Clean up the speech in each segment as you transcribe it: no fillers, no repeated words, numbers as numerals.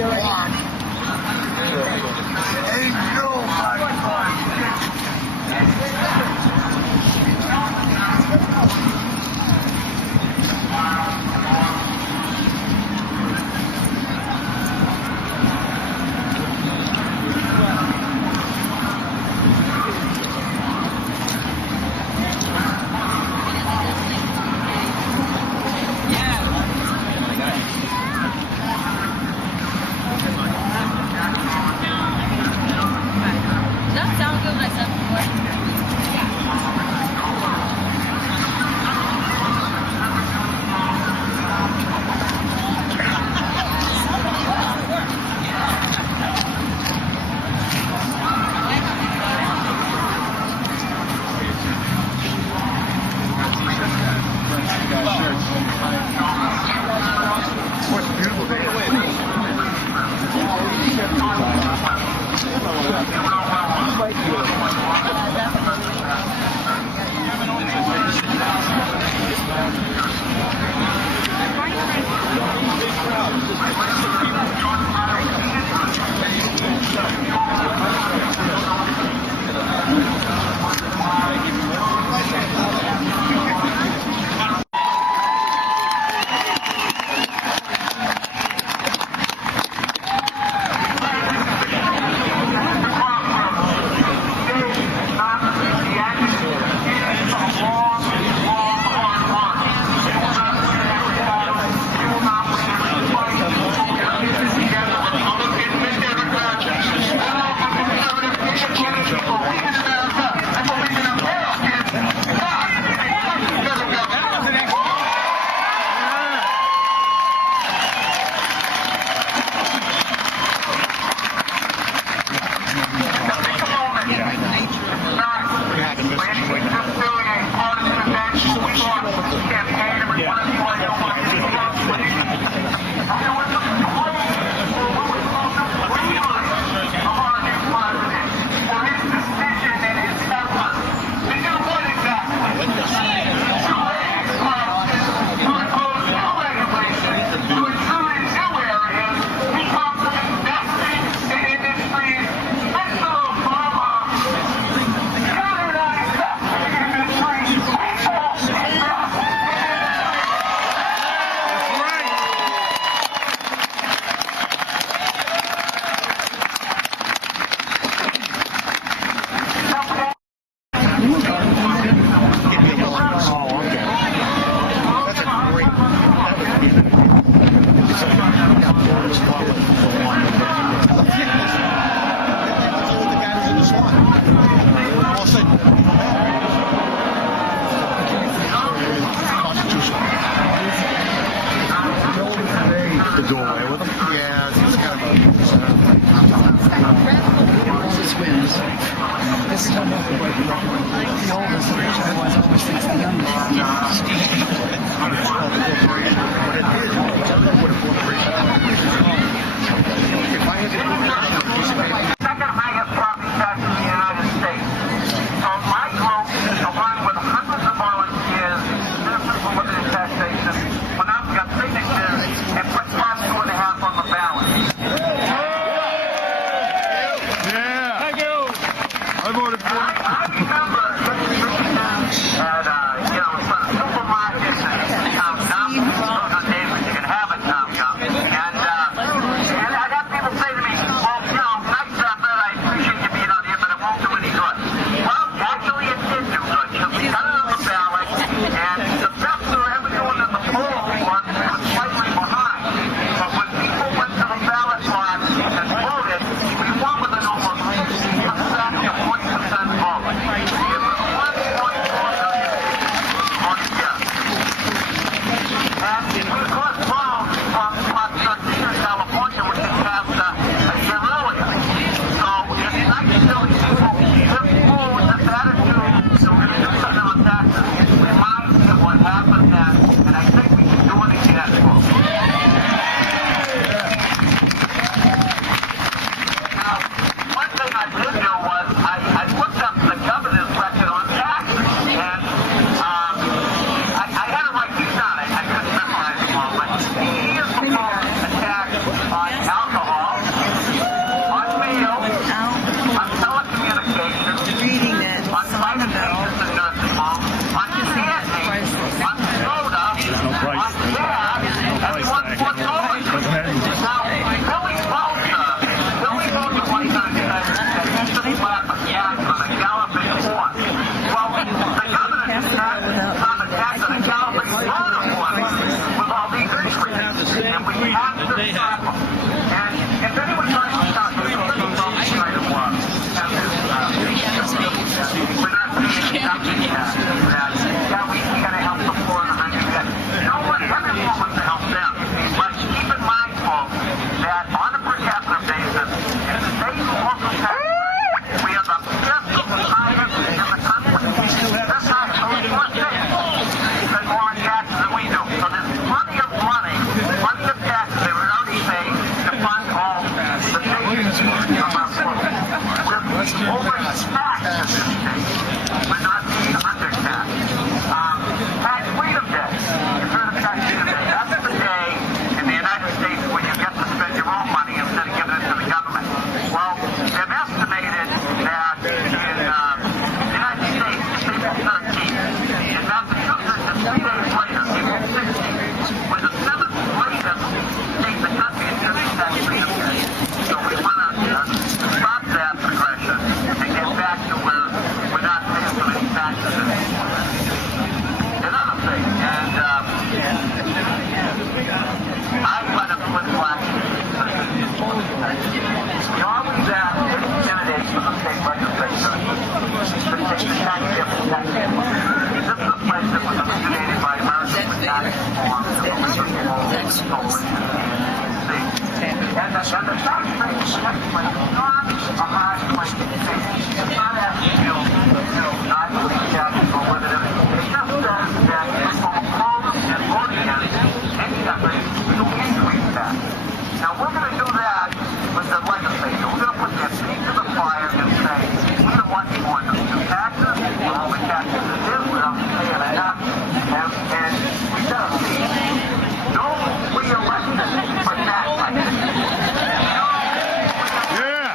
And And the top thing is not a hard question. It's not asking you not to reach out or whether it just says that it's all problems and organize any effort to increase that. Now we're going to do that with the legislature. We're going to put their feet to the fire and say, we don't want people to do taxes, all the taxes it is, without paying enough, and we got to see no re-election for tax. Yeah.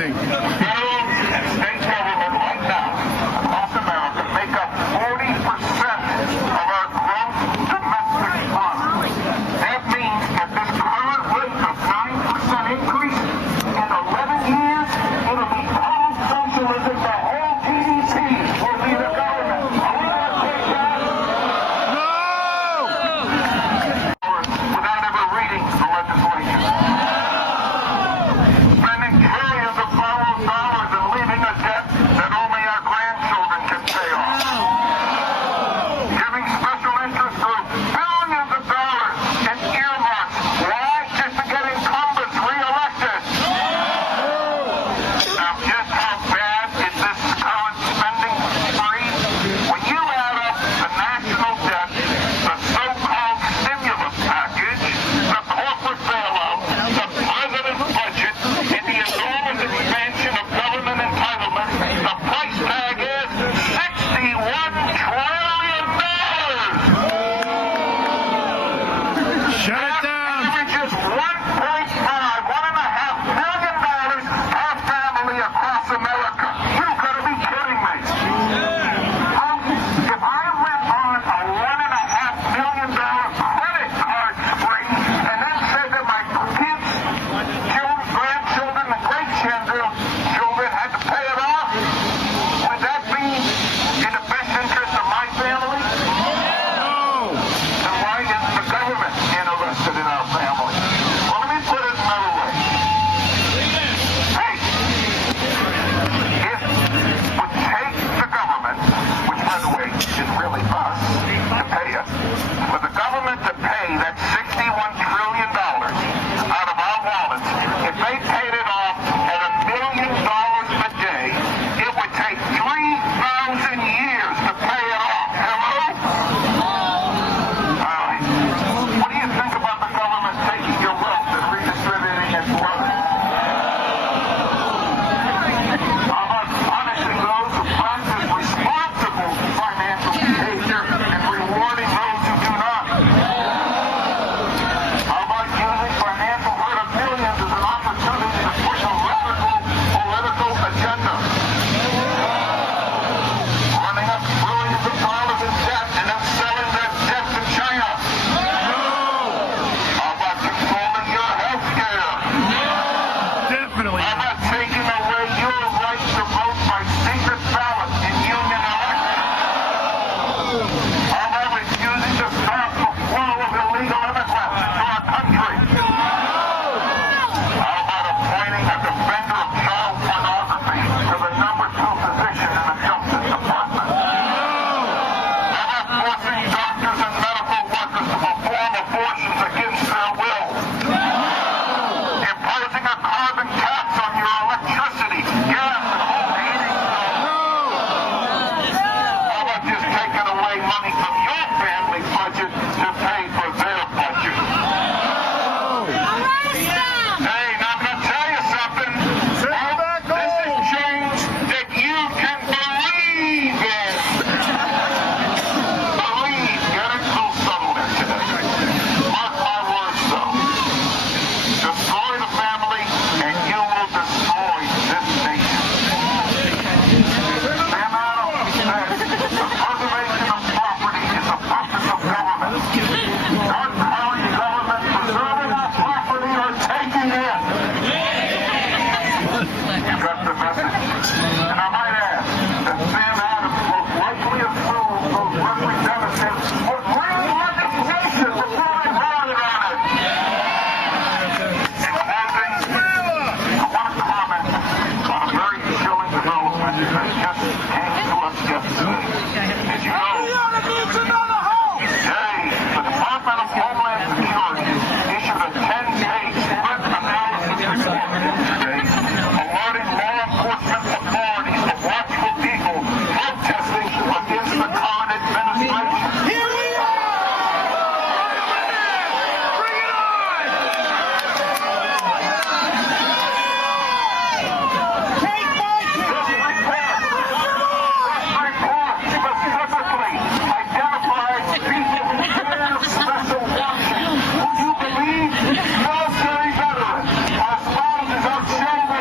anything. Federal and state government right now across America make up 40% of our gross domestic product. That means at this current rate of 9% increase in 11 years, it'll be total socialism. The whole GDP will be the government. Are we going to take that? Without ever reading the legislation. Spending trillions of borrowed dollars and leaving a debt that only our grandchildren can pay off. Giving special interest groups billions of dollars in earmarks. Why? Just to get incumbents reelected. Now, just how bad is this current spending spree? When you add up the national debt, the so-called stimulus package, the corporate bailout, the president's budget, and the enormous expansion of government entitlements, the price tag is $61 trillion. Shut it down. Averages $1.5 million per family across America. You've got to be kidding me. If I went on a $1.5 million credit card spree and then said that my kids, children, grandchildren, and great-grandchildren had to pay it off, would that be in the best interest of my family? No. Then why isn't the government interested in our family? Well, let me put it another way. Hey, if we take the government, which by the way is really us, to pay us, for the government to pay that $61 trillion out of our wallets, if they paid it off at $1 million a day, it would take 3,000 years to pay it off. Hello? All right. What do you think about the government taking your wealth and redistributing it for others? How about punishing those who practice responsible financial behavior and rewarding those who do not? How about using financial hurt of millions as an opportunity to push a radical political agenda? Running up trillions of dollars in debt and then selling that debt to China. How about controlling your health care? Definitely. How about taking away your right to vote by secret ballot in union elections? How about refusing to stop the flow of illegal immigrants into our country? How about appointing a defender of child pornography to the number 2 position in the Justice Department? How about forcing doctors and medical workers to perform abortions against their will? Imposing a carbon tax on your electricity, gas, and home heating bills? How about just taking away money from your family budget to pay for their budget? Hey, now I'm going to tell you something. This is change that you can believe in. Believe. Get it? So subtle there today. Mark my words, though. Destroy the family, and you will destroy this nation. Sam Adams said, the preservation of property is the purpose of government. Not calling government preserving our property or taking it. You got the message? And I might add that Sam Adams most likely assumed those representatives would bring legislation before they voted on it. In closing, I want to comment on a very chilling development that just came to us yesterday. As you know, today, the Department of Homeland Security issued a 10-page threat analysis report yesterday, alerting law enforcement authorities to watchful people protesting against the current administration. Special watching. Would you believe military veterans, our spouses, our children,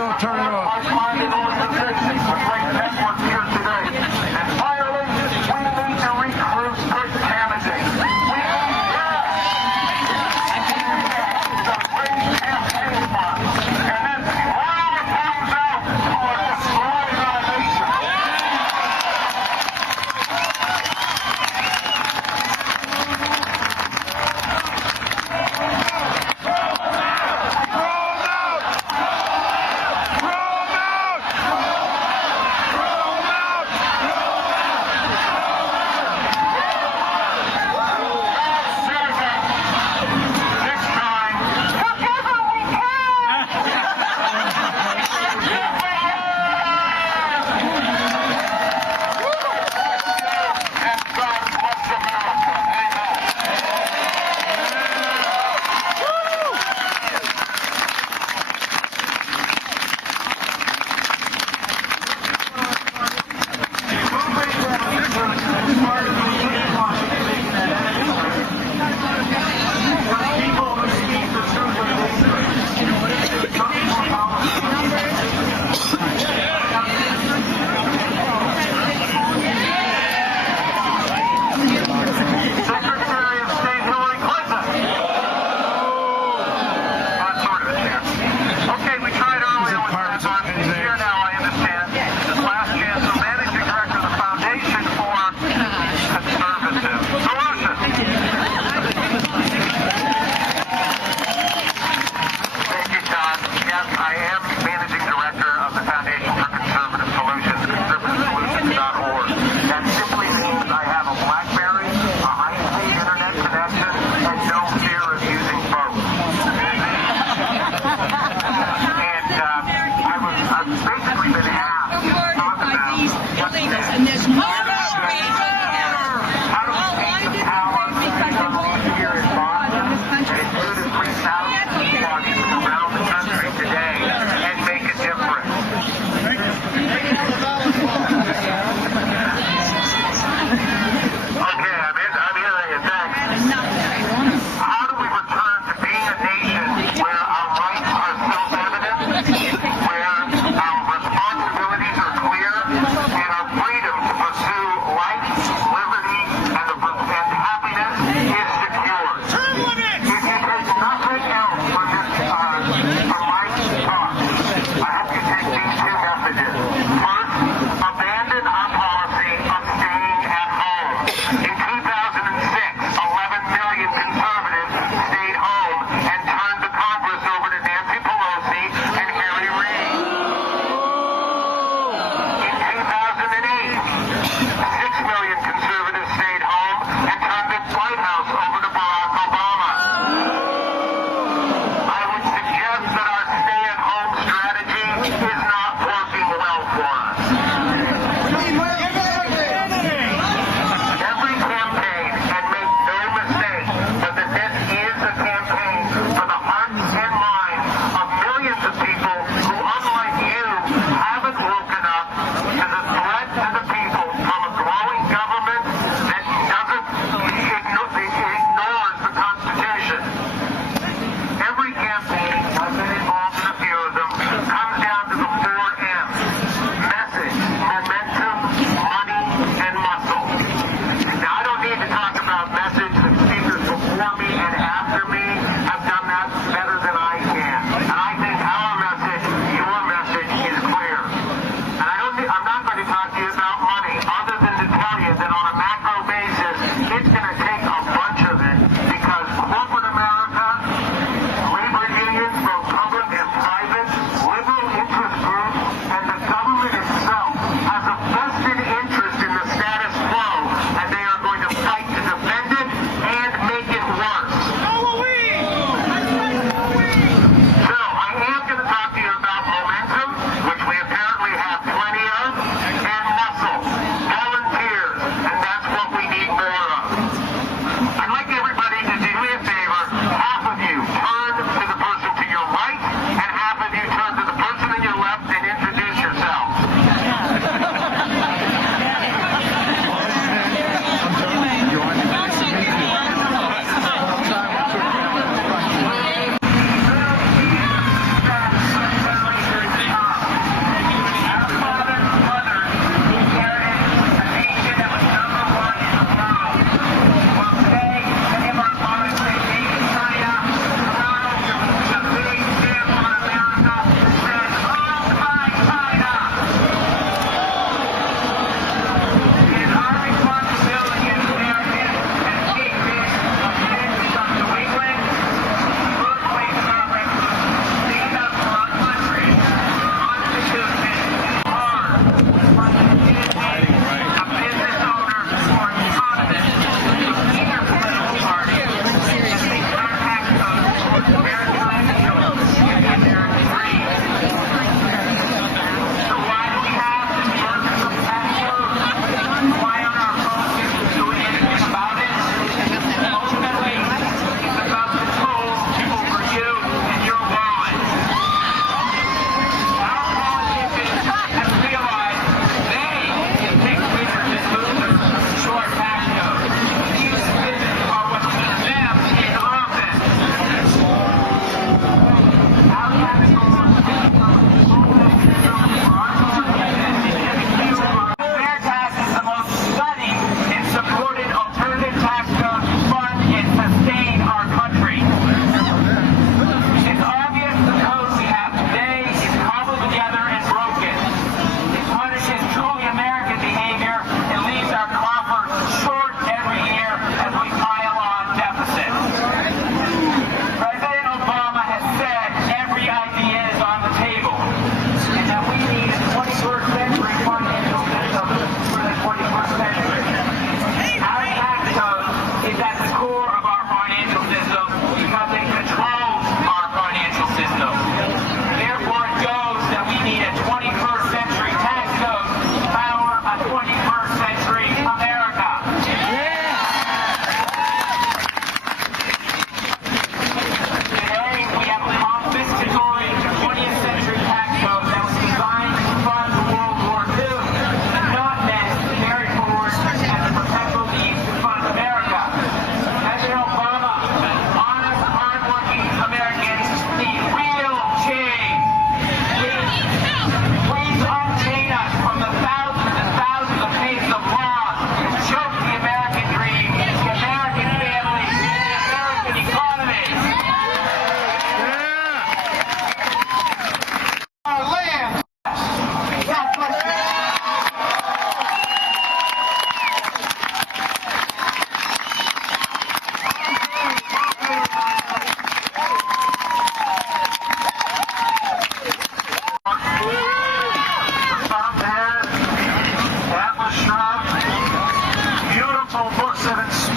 don't turn it off. Like-minded organizations with great networks here today. And finally, we need to recruit good candidates. We need to raise campaign funds. And then roll the funds out to our destroying our nation. Throw him out! Throw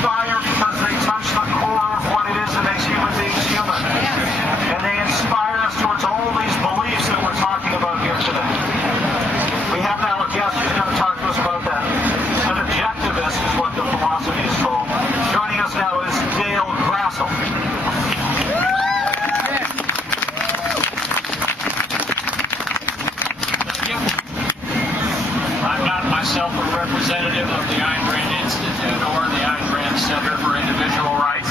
inspire because they touch the core of what it is that makes human beings human. And they inspire us towards all these beliefs that we're talking about here today. We have now a guest who's going to talk to us about that. An objectivist is what the philosophy is called. Joining us now is Dale Grassel. I'm not myself a representative of the Ayn Rand Institute or the Ayn Rand Center for Individual Rights.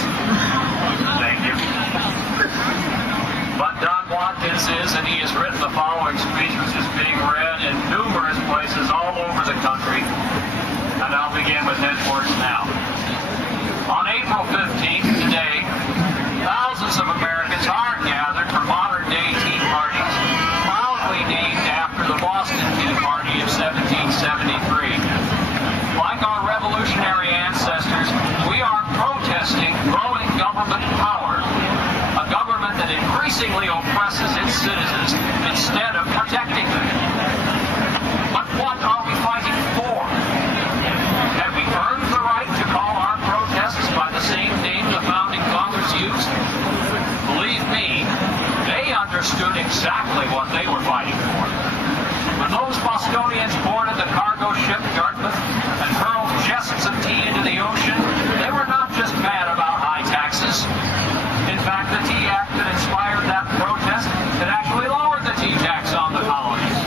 Thank you. But Don Watkins is, and he has written the following speech, which is being read in numerous places all over the country. And I'll begin with his words now. On April 15th, today, thousands of Americans are gathered for modern-day tea parties, proudly named after the Boston Tea Party of 1773. Like our revolutionary ancestors, we are protesting growing government power, a government that increasingly oppresses its citizens instead of protecting them. But what are we fighting for? Have we earned the right to call our protests by the same name the founding fathers used? Believe me, they understood exactly what they were fighting for. When those Bostonians boarded the cargo ship Dartmouth and hurled chests of tea into the ocean, they were not just mad about high taxes. In fact, the Tea Act that inspired that protest had actually lowered the tea tax on the colonies.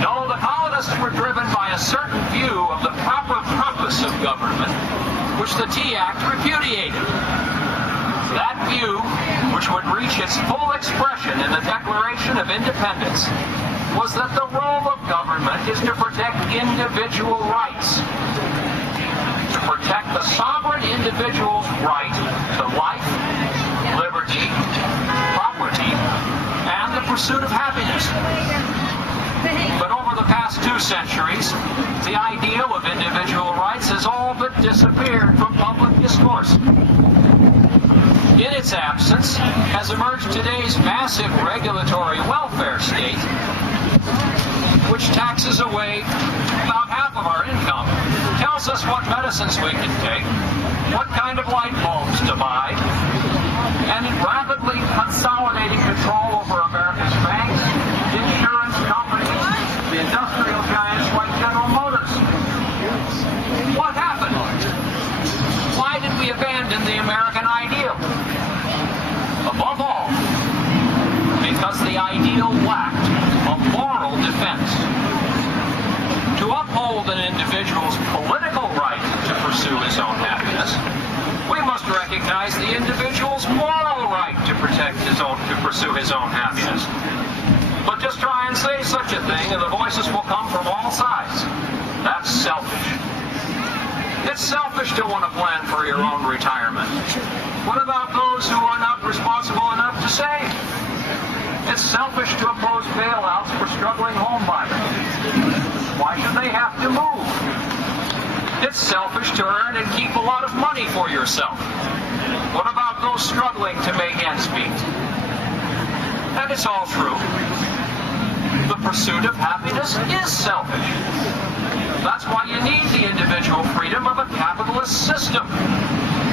No, the colonists were driven by a certain view of the proper purpose of government, which the Tea Act repudiated. That view, which would reach its full expression in the Declaration of Independence, was that the role of government is to protect individual rights, to protect the sovereign individual's right to life, liberty, property, and the pursuit of happiness. But over the past 2 centuries, the ideal of individual rights has all but disappeared from public discourse. In its absence has emerged today's massive regulatory welfare state, which taxes away about half of our income, tells us what medicines we can take, what kind of light bulbs to buy, and in rapidly consolidating control over America's banks, insurance companies, the industrial giants like General Motors. What happened? Why did we abandon the American ideal? Above all, because the ideal lacked a moral defense. To uphold an individual's political right to pursue his own happiness, we must recognize the individual's moral right to pursue his own happiness. But just try and say such a thing, and the voices will come from all sides. That's selfish. It's selfish to want to plan for your own retirement. What about those who are not responsible enough to save? It's selfish to oppose bailouts for struggling home buyers. Why should they have to move? It's selfish to earn and keep a lot of money for yourself. What about those struggling to make ends meet? And it's all true. The pursuit of happiness is selfish. That's why you need the individual freedom of a capitalist system.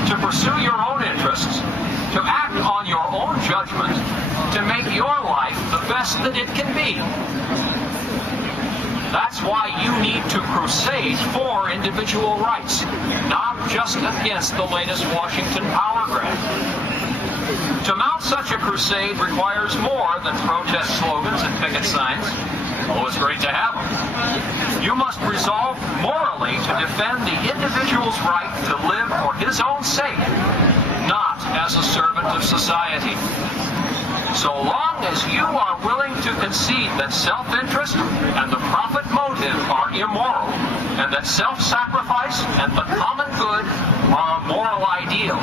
To pursue your own interests, to act on your own judgment, to make your life the best that it can be. That's why you need to crusade for individual rights, not just against the latest Washington power grab. To mount such a crusade requires more than protest slogans and picket signs, although it's great to have them. You must resolve morally to defend the individual's right to live for his own sake, not as a servant of society. So long as you are willing to concede that self-interest and the profit motive are immoral, and that self-sacrifice and the common good are a moral ideal,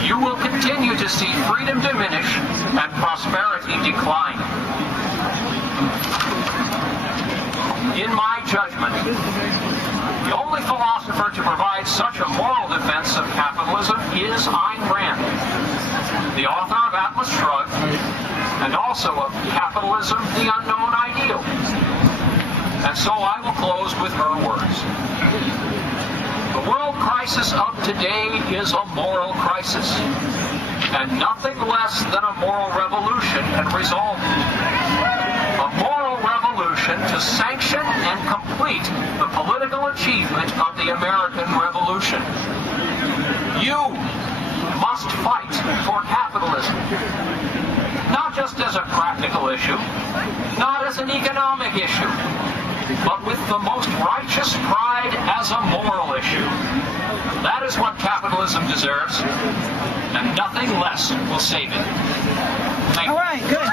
you will continue to see freedom diminish and prosperity decline. In my judgment, the only philosopher to provide such a moral defense of capitalism is Ayn Rand, the author of Atlas Shrugged, and also of Capitalism, the Unknown Ideal. And so I will close with her words. The world crisis of today is a moral crisis, and nothing less than a moral revolution can resolve it. A moral revolution to sanction and complete the political achievement of the American Revolution. You must fight for capitalism, not just as a practical issue, not as an economic issue, but with the most righteous pride as a moral issue. That is what capitalism deserves, and nothing less will save it. Thank you. All right, good.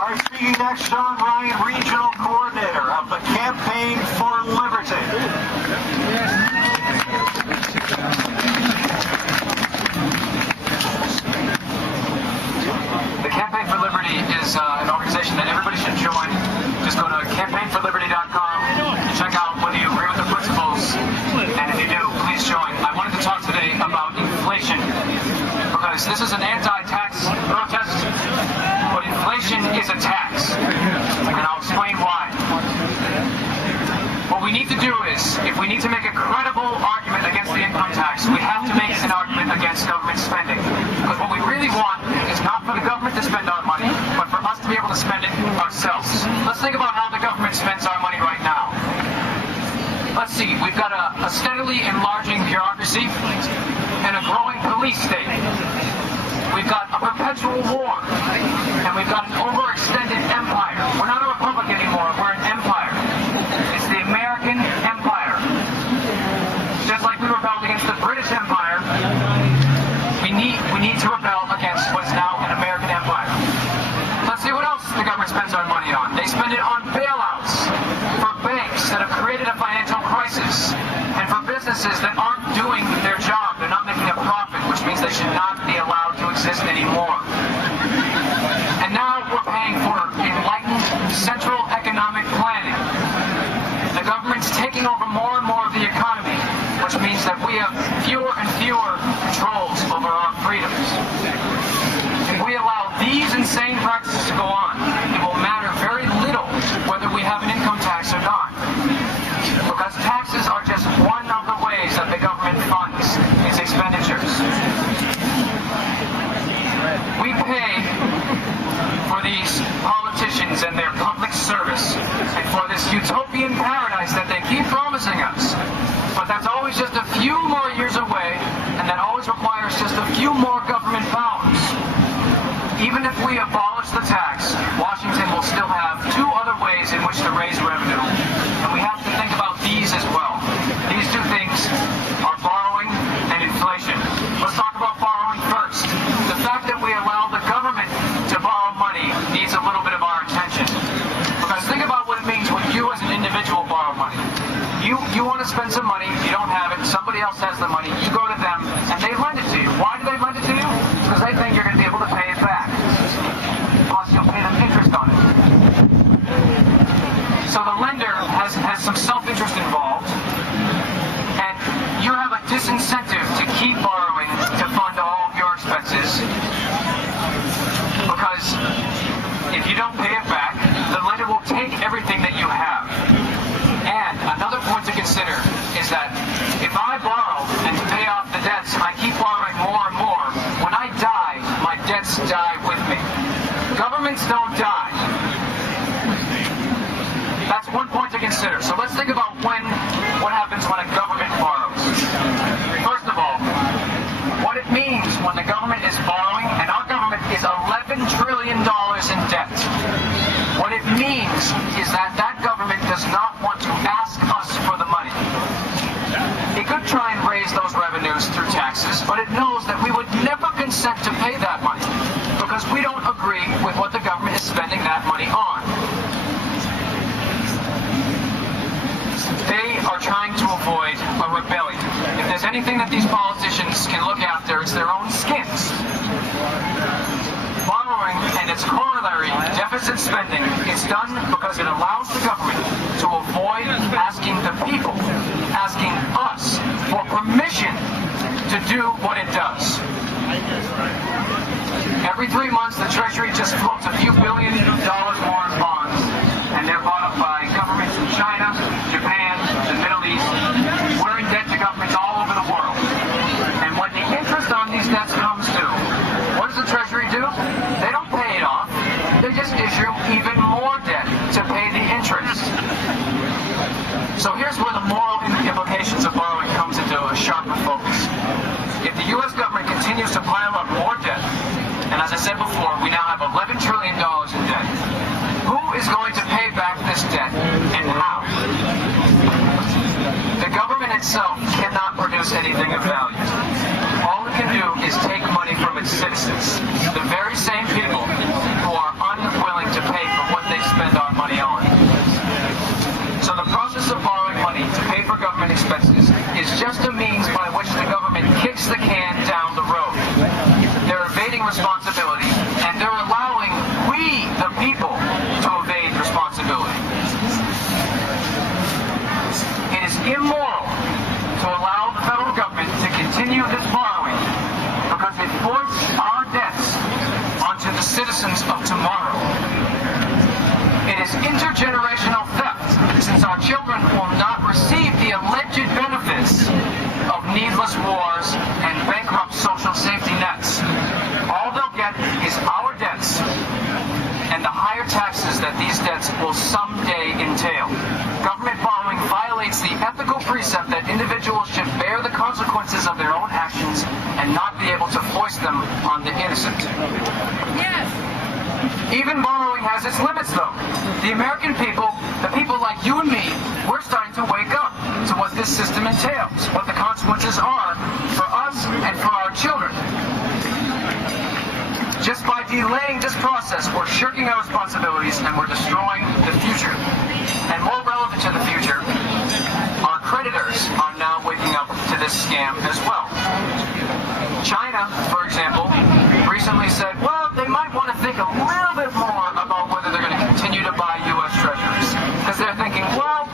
Our speaking next, Sean Ryan, Regional Coordinator of the Campaign for Liberty. The Campaign for Liberty is an organization that everybody should join. Just go to campaignforliberty.com and check out whether you agree with the principles, and if you do, please join. I wanted to talk today about inflation, because this is an anti-tax protest, but inflation is a tax, and I'll explain why. What we need to do is, if we need to make a credible argument against the income tax, we have to make an argument against government spending. Because what we really want is not for the government to spend our money, but for us to be able to spend it ourselves. Let's think about how the government spends our money right now. Let's see, we've got a steadily enlarging bureaucracy and a growing police state. We've got a perpetual war, and we've got an overextended empire. We're not a republic anymore, we're an empire. It's the American Empire. Just like we rebelled against the British Empire, we need to rebel against what's now an American Empire. Let's see what else the government spends our money on. They spend it on bailouts for banks that have created a financial crisis, and for businesses that aren't doing their job. They're not making a profit, which means they should not be allowed to exist anymore. And now we're paying for enlightened central economic planning. The government's taking over more and more of the economy, which means that we have fewer and fewer controls over our freedoms. If we allow these insane practices to go on, it will matter very little whether we have an income tax or not. Because taxes are just one of the ways that the government funds its expenditures. We pay for these politicians and their public service, and for this utopian paradise that they keep promising us. But that's always just a few more years away, and that always requires just a few more government powers. Even if we abolish the tax, Washington will still have two other ways in which to raise revenue, and we have to think about these as well. These two things are borrowing and inflation. Let's talk about borrowing first. The fact that we allow the government to borrow money needs a little bit of our attention. Because think about what it means when you as an individual borrow money. You want to spend some money, you don't have it, somebody else has the money, you go to them, and they lend it to you. Why do they lend it to you? Because they think you're going to be able to pay it back. Plus, you'll pay them interest on it. So the lender has some self-interest involved, and you have a disincentive to keep borrowing to fund all of your expenses. Because if you don't pay it back, the lender will take everything that you have. And another point to consider is that if I borrow and to pay off the debts, I keep borrowing more and more, when I die, my debts die with me. Governments don't die. That's one point to consider. So let's think about what happens when a government borrows. First of all, what it means when the government is borrowing, and our government is $11 trillion in debt. What it means is that that government does not want to ask us for the money. It could try and raise those revenues through taxes, but it knows that we would never consent to pay that money because we don't agree with what the government is spending that money on. They are trying to avoid a rebellion. If there's anything that these politicians can look after, it's their own skins. Borrowing and its corollary, deficit spending, is done because it allows the government to avoid asking the people, asking us, for permission to do what it does. Every 3 months, the Treasury just floats a few $billions more in bonds, and they're bought up by governments in China, Japan, the Middle East. We're in debt to governments all over the world. And when the interest on these debts comes due, what does the Treasury do? They don't pay it off. They just issue even more debt to pay the interest. So here's where the moral implications of borrowing comes into a sharper focus. If the U.S. government continues to pile up more debt, and as I said before, we now have $11 trillion in debt, who is going to pay back this debt and how? The government itself cannot produce anything of value. All it can do is take money from its citizens, the very same people who are unwilling to pay for what they spend our money on. So the process of borrowing money to pay for government expenses is just a means by which the government kicks the can down the road. They're evading responsibility, and they're allowing we, the people, to evade responsibility. It is immoral to allow the federal government to continue this borrowing because it forces our debts onto the citizens of tomorrow. It is intergenerational theft, since our children will not receive the alleged benefits of needless wars and bankrupt social safety nets. All they'll get is our debts and the higher taxes that these debts will someday entail. Government borrowing violates the ethical precept that individuals should bear the consequences of their own actions and not be able to foist them on the innocent. Yes. Even borrowing has its limits, though. The American people, the people like you and me, we're starting to wake up to what this system entails, what the consequences are for us and for our children. Just by delaying this process, we're shirking our responsibilities and we're destroying the future. And more relevant to the future, our creditors are now waking up to this scam as well. China, for example, recently said, well, they might want to think a little bit more about whether they're going to continue to buy U.S. treasuries. Because they're thinking, well,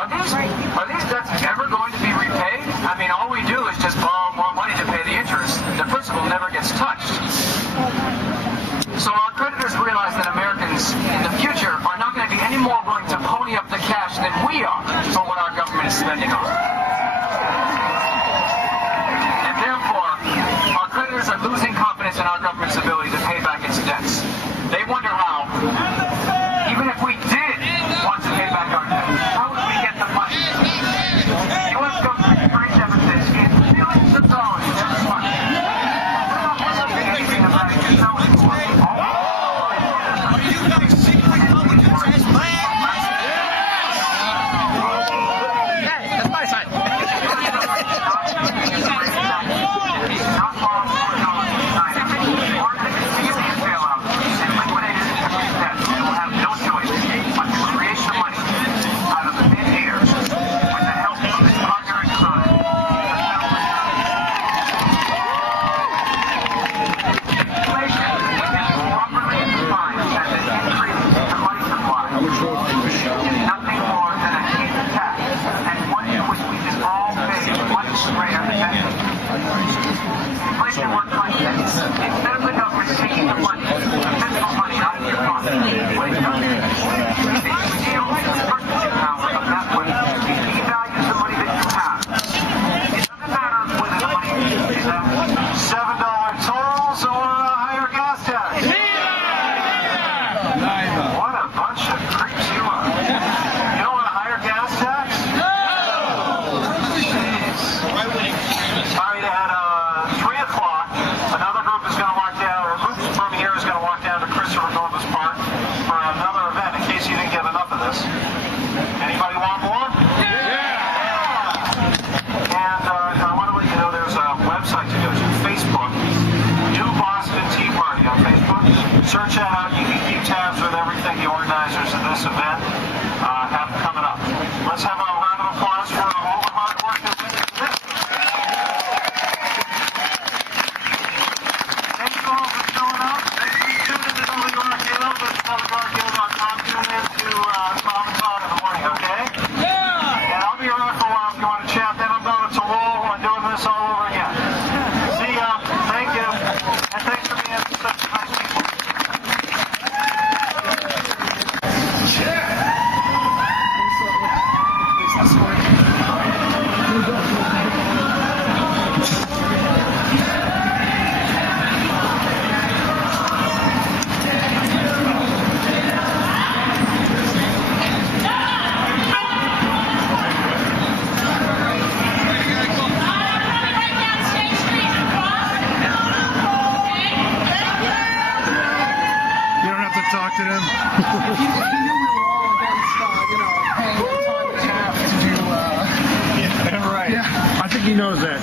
are these debts ever going to be repaid? I mean, all we do is just borrow more money to pay the interest. The principal never gets touched. So our creditors realize that Americans in the future are not going to be any more willing to pony up the cash than we are for what our government is spending on. And therefore, our creditors are losing confidence in our government's ability to pay back its debts. They wonder how, even if we did want to pay back our debts, how would we get the money? The U.S. government's trade deficit is billions of dollars every month. We're not doing anything about it yourself anymore. Instead of the government taking the money, the physical money out of your pocket, what it does is it steals the purchasing power of that money. It devalues the money that you have. It doesn't matter whether the money is a $7 tolls or a higher gas tax. What a bunch of creeps you are. You don't want a higher gas tax? No! Jeez. All right, at 3 o'clock, another group is going to walk down, or a group from here is going to walk down to Christopher Columbus Park for another event, in case you didn't get enough of this. Anybody want more? Yeah! And I want to let you know there's a website to go to, Facebook, New Boston Tea Party on Facebook. Search that out. You can keep tabs with everything the organizers of this event have coming up. Let's have a round of applause for all the hard work that went into this. Thank you all for showing up. Make sure you tune into WRKL, but WRKL.com. Tune in to Tom and Todd in the morning, okay? Yeah! And I'll be around for a while if you want to chat. Then I'm going to Lowell and doing this all over again. See ya. Thank you. And thanks he knew we were all against, paying time and a half to do, Right. yeah. I think he knows that.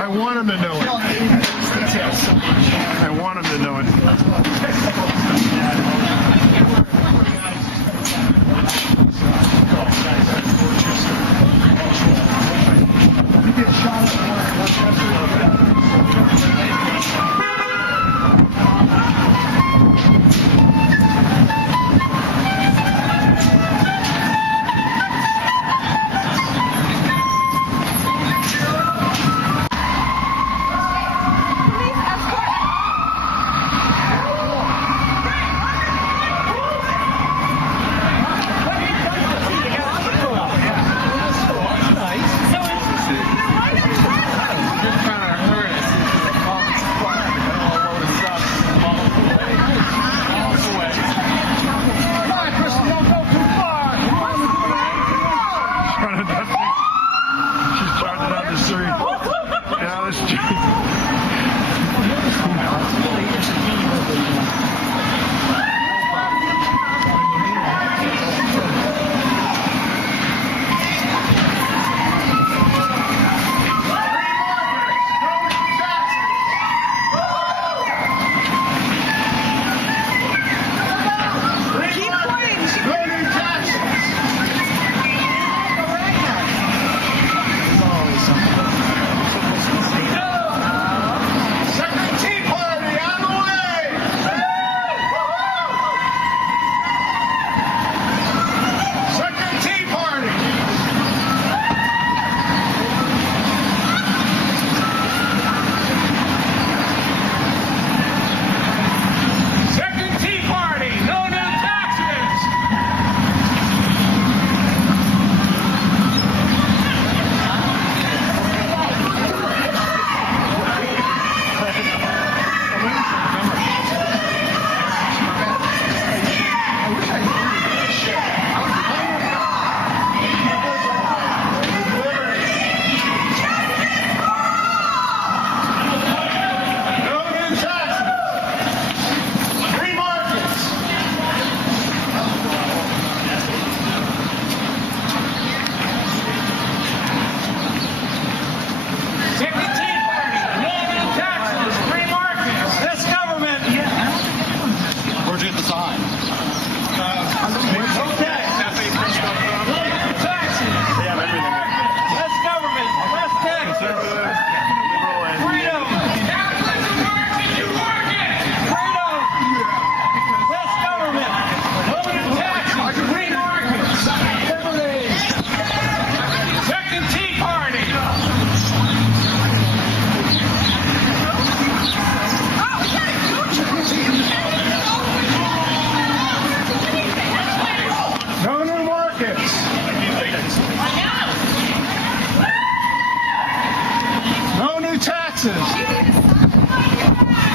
I want him to know it. Details so much. I want him to know it. You get shot at She's charging down the street. Down the street.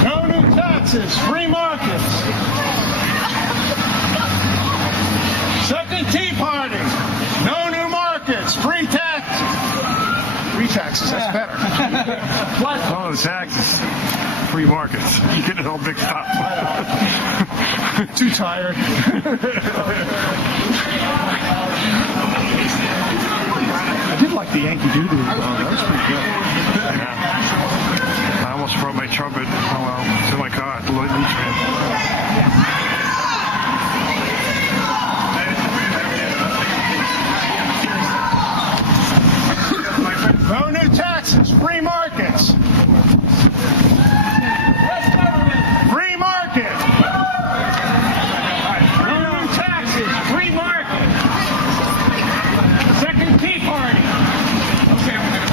No new taxes, free markets. Second Tea Party, no new markets, free taxes. Free taxes, that's better. Oh, the taxes. Free markets. You get it all mixed up. Too tired. I did like the Yankee Doodle. That was pretty good. Yeah. I almost brought my trumpet. Oh well, to my car. The Lloyd Lee train. No new taxes, free markets. Free market. No new taxes, free market. Second Tea Party. Okay, we're gonna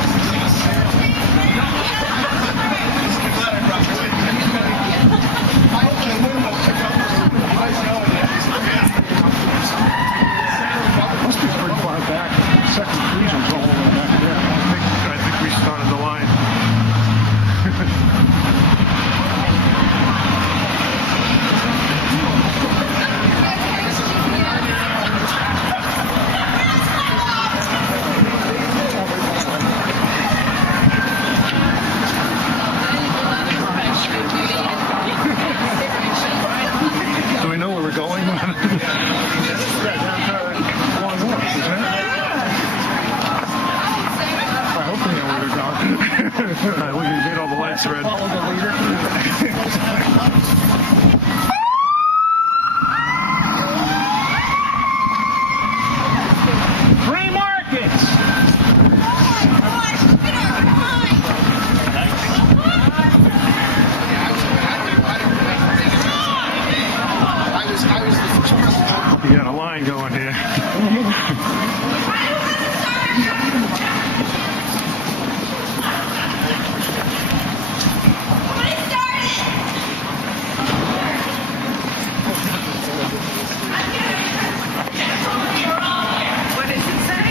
I hope they win. going on. I hope they know where they're going. We can get all the lights red. Follow the leader. Free markets. You got a line going here. What does it say?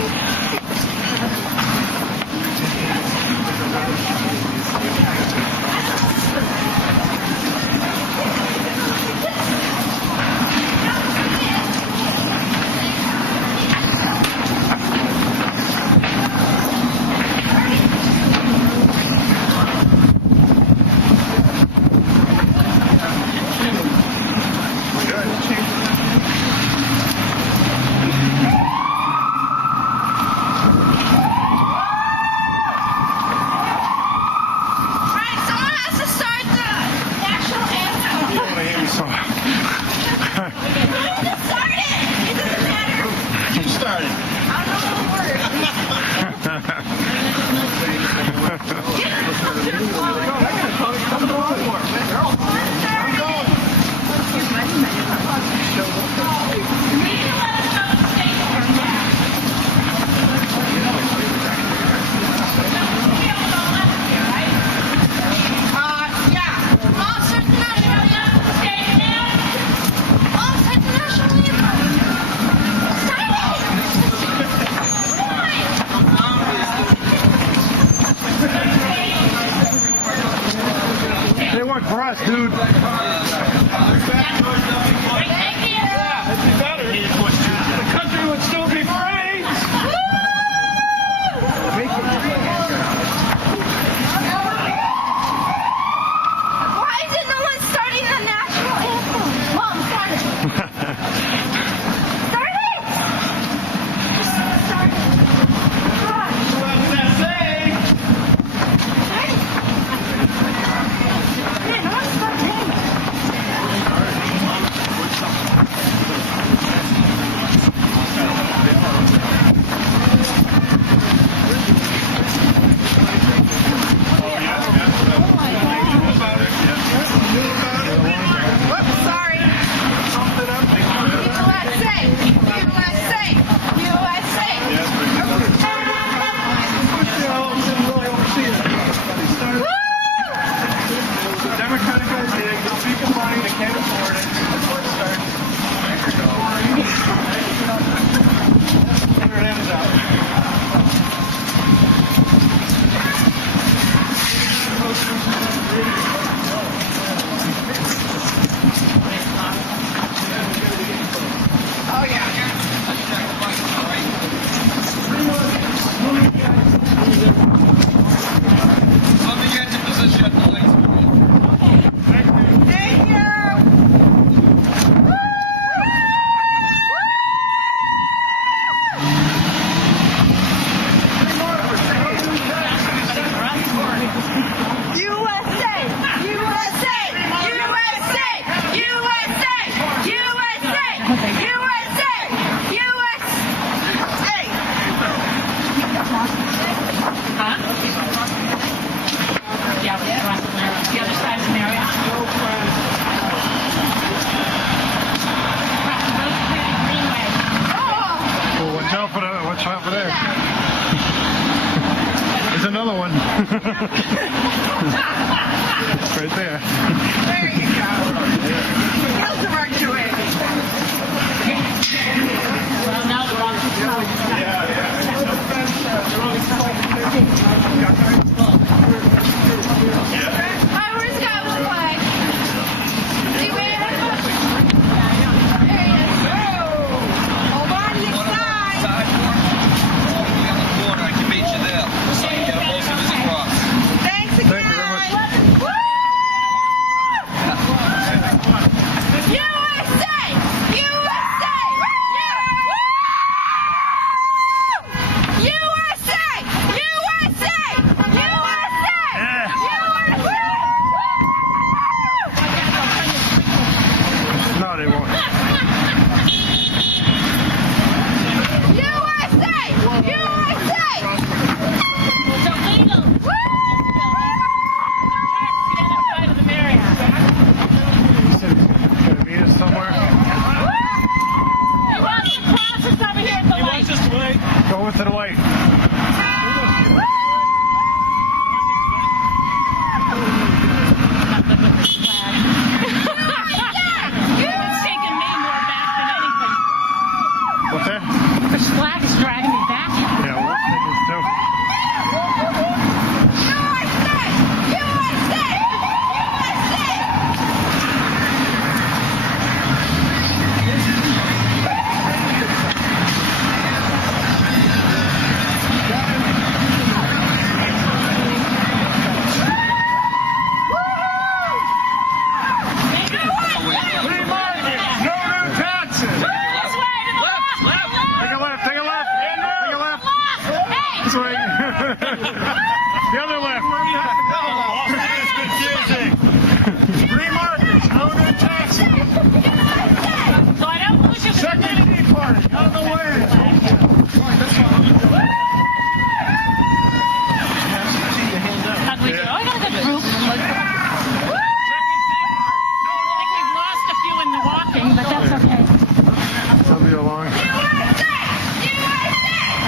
long. I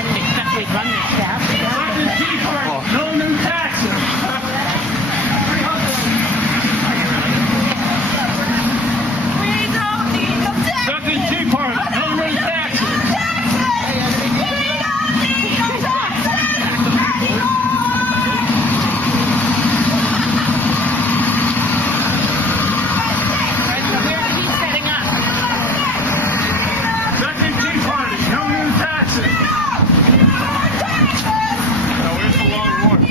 didn't expect we'd run this fast. No new taxes. Second Tea Party, no new taxes. Second Tea Party, no new taxes. Now, where's the long one?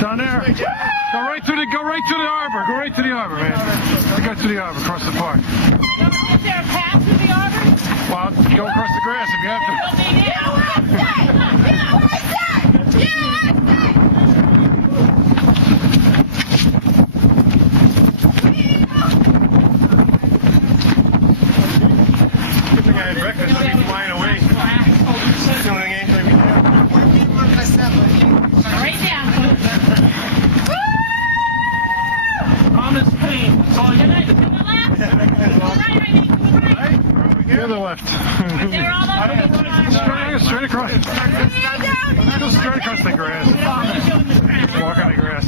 Down there. Go right to the arbor. Go right to the arbor, man. Go to the arbor, across the park. Is there a path to the arbor? Well, go across the grass if you have Good thing I had breakfast. I'd be flying away. That's the only thing ain't gonna be there. Right down. Thomas Paine. That's all you need. To the left. To the right, I mean, to the right. The other left. They're all over the park. Straight across. Go straight across the grass. Walk on the grass.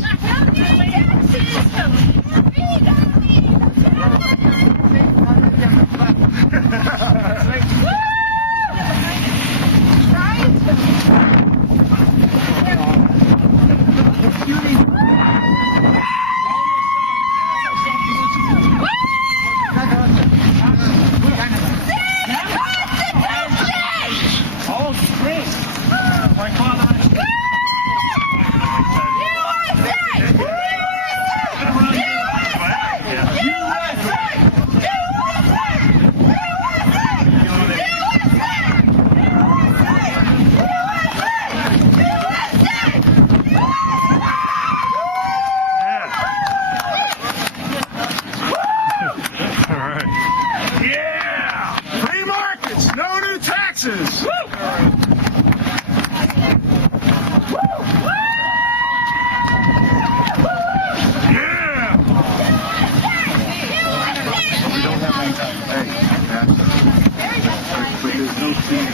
Oh, great. My father. All right. Yeah! Free markets, no new taxes. Yeah! We don't have any time. Hey, but there's no tea.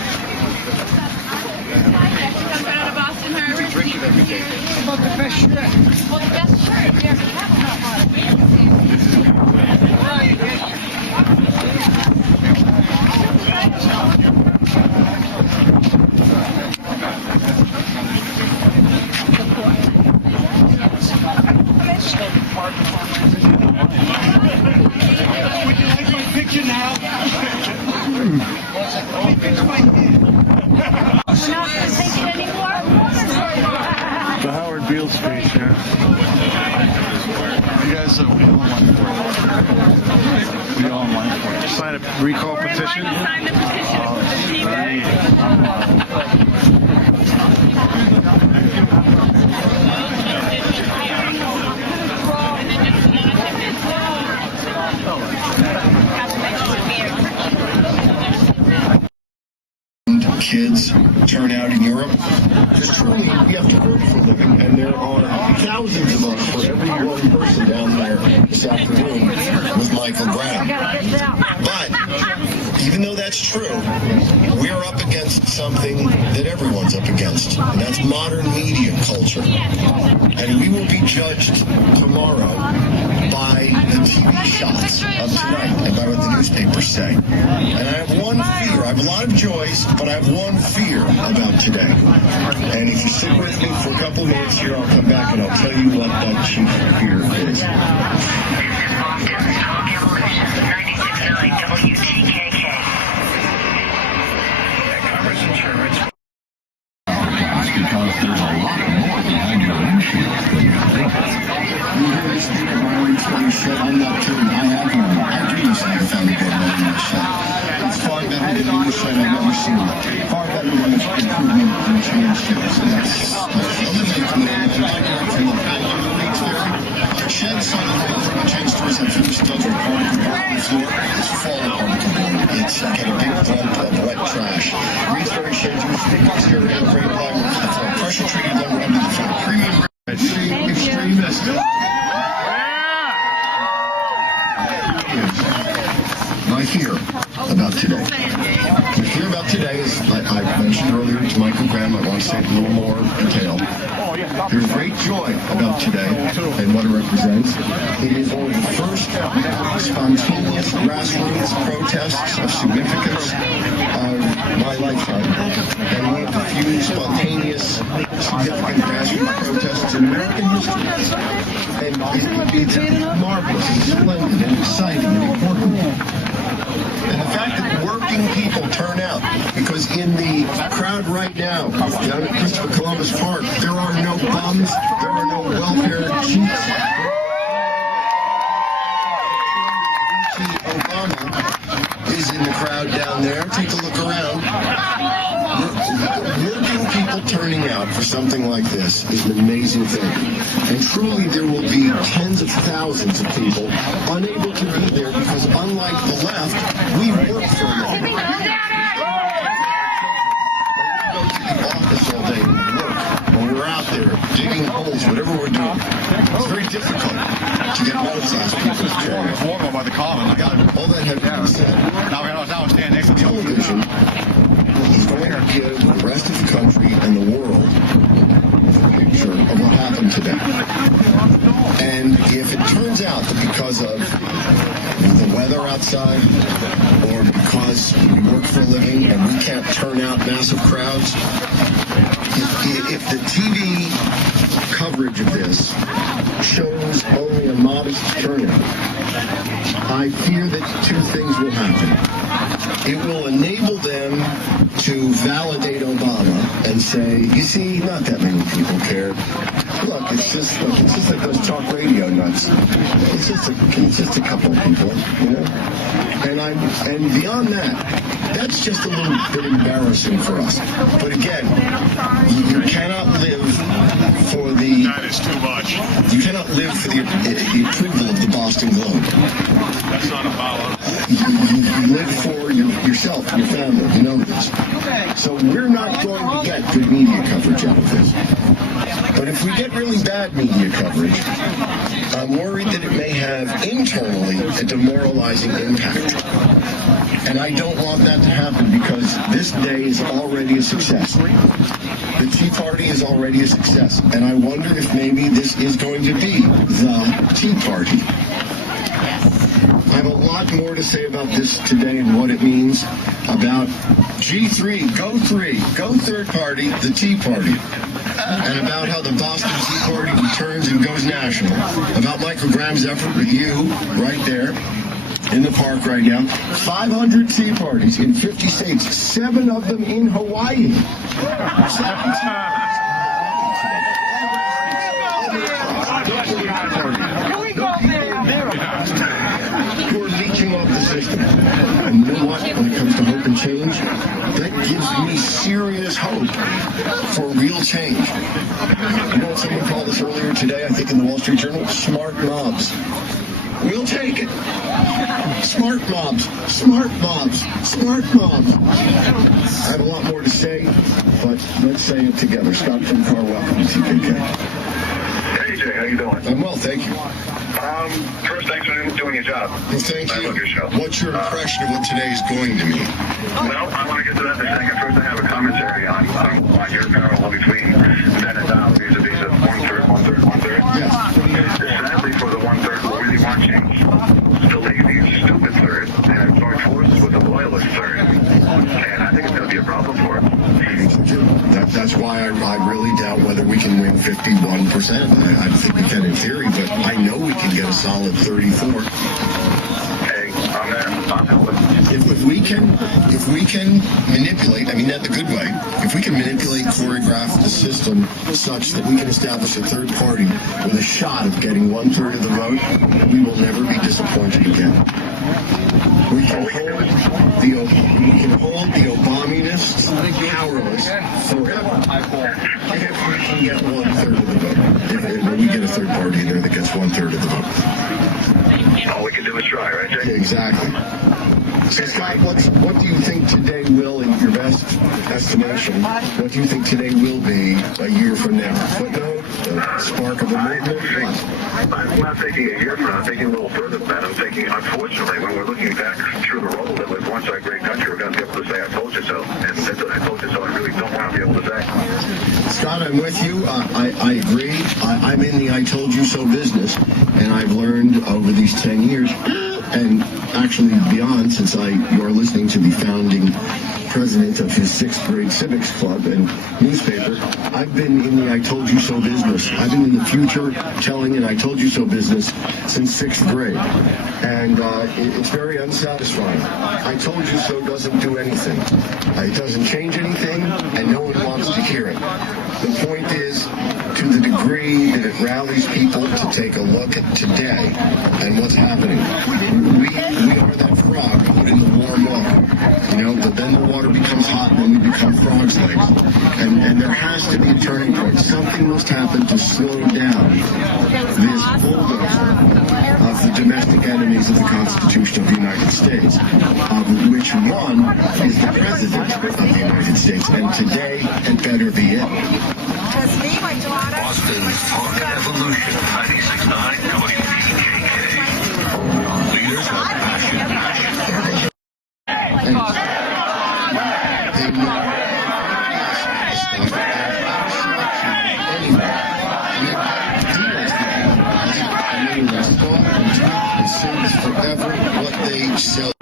Out of Boston Harbor. Drink it every day. Well, the best shirt. We already have enough. Would you like my picture now? We're not going to take it anymore. The Howard Beale speech, yeah. You guys, we all want it. We all want it. Sign a recall We're in line petition. to sign the petition for the tea bag. Kids turn out in Europe. Because truly, we have to work for a living, and there are thousands of us for every one person down there this afternoon with Michael Brown. But even though that's true, we're up against something that everyone's up against, and that's modern media culture. And we will be judged tomorrow by the TV shots of tonight and by what the newspapers say. And I have one fear. I have a lot of joys, but I have one fear about today. And if you sit with me for a couple minutes here, I'll come back and I'll tell you what that chief fear is. This is Boston's Talk Evolution 96.9 WTKK. Commerce Insurance. That's because there's a lot more behind your windshield than you think. You hear me speak of my own story shit, I'm not kidding. I have one. I do this all the time to get my own shit. It's far better than any shit I've ever seen. Far better than this improvement in change ships. And that's eliminates me. And like from the back of the leagues there, shed some of the chain stores have finished studs are part of the bottom floor. It's falling apart. It's got a big dump of wet trash. Reed's sheds use stickers here and great plywood for the floor. Pressure treated lumber under the floor. Premium extremist. My fear about today. My fear about today is, like I mentioned earlier to Michael Graham, I want to say it in a little more detail. There's great joy about today and what it represents. It is one of the first spontaneous grassroots protests of significance of my lifetime. And one of the few spontaneous, significant grassroots protests in American history. And it's marvelous and splendid and exciting and important. And the fact that working people turn out, because in the crowd right now down at Christopher Columbus Park, there are no bums, there are no welfare cheats. Obama is in the crowd down there. Take a look around. Working people turning out for something like this is an amazing thing. And truly there will be tens of thousands of people unable to be there because unlike the left, we work for a living. We go to the office all day and work. When we're out there digging holes, whatever we're doing, it's very difficult to get middle-class people to turn out. Warm by the column. I got it. All that had to be said. Now I stand next to the Television is going to give the rest of the country and the world a picture of what happened today. And if it turns out that because of the weather outside or because we work for a living and we can't turn out massive crowds, if the TV coverage of this shows only a modest turnout, I fear that two things will happen. It will enable them to validate Obama and say, you see, not that many people cared. Look, it's just like those talk radio nuts. It's just a couple of people, you know. And beyond that, that's just a little bit embarrassing for us. But again, you cannot live for the. That is too much. You cannot live for the approval of the Boston Globe. That's not a follow. You live for yourself, your family. You know this. So we're not going to get good media coverage out of this. But if we get really bad media coverage, I'm worried that it may have internally a demoralizing impact. And I don't want that to happen because this day is already a success. The Tea Party is already a success. And I wonder if maybe this is going to be the Tea Party. I have a lot more to say about this today and what it means about G3, go third party, the Tea Party, and about how the Boston Tea Party returns and goes national, about Michael Graham's effort with you right there in the park right now. 500 Tea Parties in 50 states, 7 of them in Hawaii. 7 who are leeching off the system. And you know what? When it comes to hope and change, that gives me serious hope for real change. You know what someone called us earlier today, I think in the Wall Street Journal? Smart mobs. We'll take it. Smart mobs. Smart mobs. Smart mobs. I have a lot more to say, but let's say it together. Scott from Car, welcome to TKK. Hey, Jay, how you doing? I'm well, thank you. First, thanks for doing your job. Well, thank I you. love your show. What's your impression of what today is going to mean? Well, I want to get to that in a second. First, I have a commentary on your parallel between then and now vis-a-vis of one-third. Yes. Sadly, for the one-third, we're really watching the lazy, stupid third, and going forward with the loyalist third. And I think it's going to be a problem for us. That's why I really doubt whether we can win 51%. I think we can in theory, but I know we can get a solid 34. Hey, I'm there. If we can manipulate, I mean that the good way, if we can manipulate, choreograph the system such that we can establish a third party with a shot of getting 1/3 of the vote, we will never be disappointed again. We can hold the Obaminists powerless forever if we can get 1/3 of the vote. If we get a third party there that gets 1/3 of the vote. All we can do is try, right, Jay? Yeah, exactly. So Scott, what do you think today will, in your best estimation, what do you think today will be a year from now? Footnote, a spark of a movement? What? I'm not thinking a year from now. I'm thinking a little further than that. I'm thinking, unfortunately, when we're looking back through the role that was once our great country, we're going to be able to say, I told you so. And that's what I told you so. I really don't want to be able to say. Scott, I'm with you. I agree. I'm in the I told you so business, and I've learned over these 10 years, and actually beyond, since you're listening to the founding president of his 6th grade civics club and newspaper, I've been in the I told you so business. I've been in the future telling an I told you so business since 6th grade. And it's very unsatisfying. I told you so doesn't do anything. It doesn't change anything, and no one wants to hear it. The point is, to the degree that it rallies people to take a look at today and what's happening, we are that frog put in the warm water. But then the water becomes hot and then we become frogs' legs. And there has to be a turning point. Something must happen to slow down this bulldozer of the domestic enemies of the Constitution of the United States, which one is the President of the United States. And today, it better be it. Boston's Talk Evolution, 96.9 WTKK. Leaders of passion. Forever what they sell.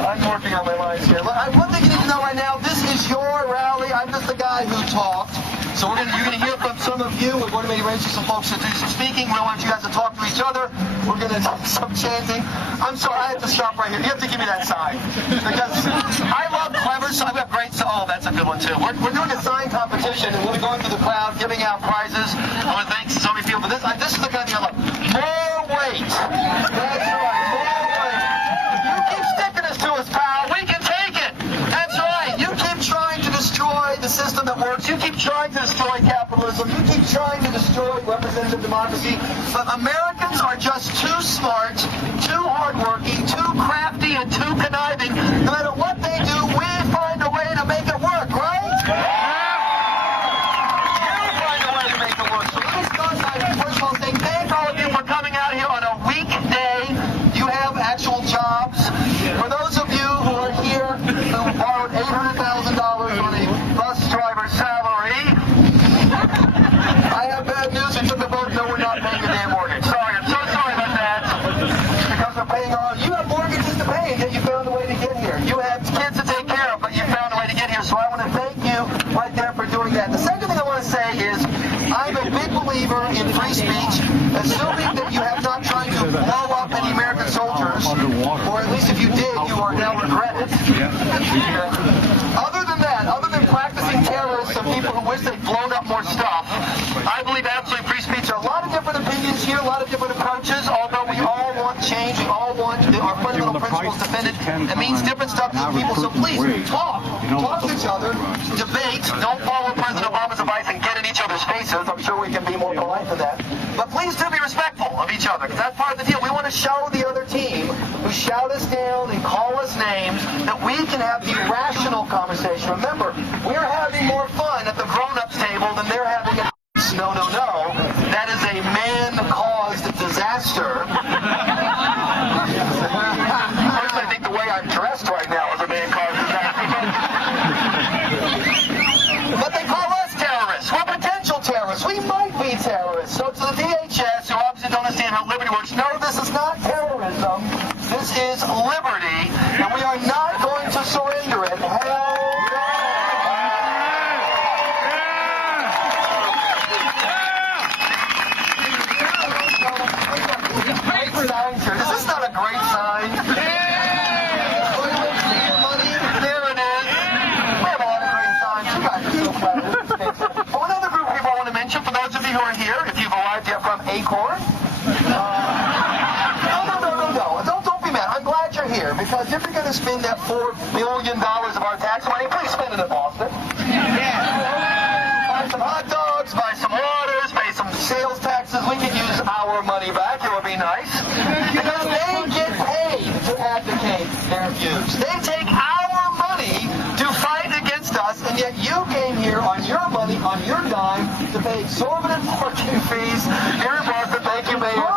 I'm working on my lines here. One thing you need to know right now, this is your rally. I'm just the guy who talked. So you're going to hear from some of you. We're going to be arranging some folks to do some speaking. We want you guys to talk to each other. We're going to do some chanting. I'm sorry, I have to stop right here. You have to give me that sign. Because I love clever, so I have great... Oh, that's a good one, too. We're doing a sign competition, and we're going through the crowd, giving out prizes. I want to thank so many people for this. This is the kind of thing I love. More weight. That's right, more weight. You keep sticking this to us, pal. We can take it. That's right. You keep trying to destroy the system that works. You keep trying to destroy capitalism. You keep trying to destroy representative democracy. But Americans are just too smart, too hardworking, too crafty, and too conniving. No matter what they do, we find a way to make it work, right? You find a way to make it work. So let me start by first of all saying thank all of you for coming out here on a weekday. You have actual jobs. For those of you who are here who borrowed $800,000 on a bus driver's salary, I have bad news. You took the vote. No, we're not paying a damn mortgage. Sorry, I'm so sorry about that. Because we're paying all. You have mortgages to pay, and yet you found a way to get here. You have kids to take care of, but you found a way to get here. So I want to thank you right there for doing that. The second thing I want to say is I'm a big believer in free speech, assuming that you have not tried to blow up any American soldiers, or at least if you did, you are now regretted. Other than that, other than practicing terrorists and people who wish they'd blown up more stuff, I believe absolute free speech. There are a lot of different opinions here, a lot of different approaches, although we all want change, we all want our fundamental principles defended. It means different stuff to people, so please talk to each other, debate, don't follow President Obama's advice and get in each other's faces. I'm sure we can be more polite than that. But please do be respectful of each other, because that's part of the deal. We want to show the other team who shout us down and call us names that we can have the rational conversation. Remember, we're having more fun at the grown-ups table than they're having at no. That is a man-caused disaster. Personally, I think the way I'm dressed right now is a man-caused disaster. But they call us terrorists. We're potential terrorists. We might be terrorists. So to the DHS, who obviously don't understand how liberty works, no, this is not terrorism. This is liberty, and we are not going to surrender it. Hell no. Is this not a great sign? Money, there it is. We have a lot of great signs. You guys are so proud. One other group of people I want to mention, for those of you who are here, if you've arrived yet from Acorn. No. Don't be mad. I'm glad you're here, because if you're going to spend that $4 billion of our tax money, please spend it They take our money to fight against us, and yet you came here on your money, on your dime, to pay exorbitant parking fees here in Boston. Thank you, Mayor.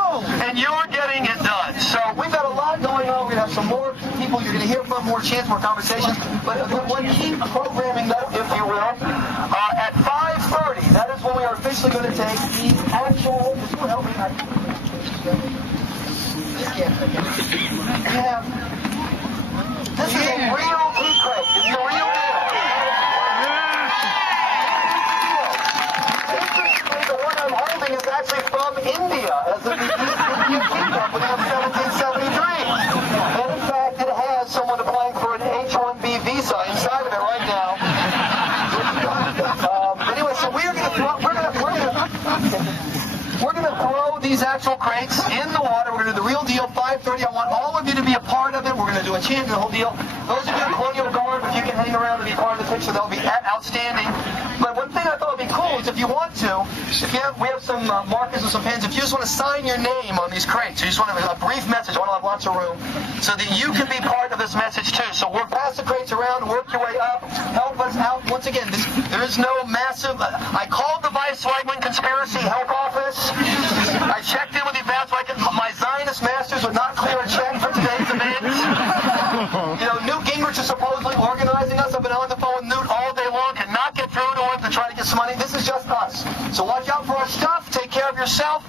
And you're getting it done. So we've got a lot going on. We're going to have some more people you're going to hear from, more chance, more conversations. But one key programming note, if you will, at 5:30, that is when we are officially going to take the actual. This will help me. This is a real tea crate. It's the real deal. Interestingly, the one I'm holding is actually from India, as in the East India Tea Company of 1773. And in fact, it has someone applying for an H-1B visa inside of it right now. Anyway, so we're gonna throw these actual crates in the water. We're gonna do the real deal. 5:30. I want all of you to be a part of it. We're gonna do a chant and the whole deal. Those of you in Colonial Guard, if you can hang around and be part of the picture, that'll be outstanding. But one thing I thought would be cool is if you want to, we have some markers and some pens. If you just want to sign your name on these crates, you just want a brief message. I want to have lots of room so that you can be part of this message too. So we'll pass the crates around, work your way up, help us out. Once again, there is no massive. I called the Vice Right-Wing Conspiracy Help Office. I checked in with the advance. My Zionist masters would not clear a check for today's event. You know, Newt Gingrich is supposedly organizing us. I've been on the phone with Newt all day long, cannot get through to him to try to get some money. This is just us. So watch out for our stuff. Take care of yourself.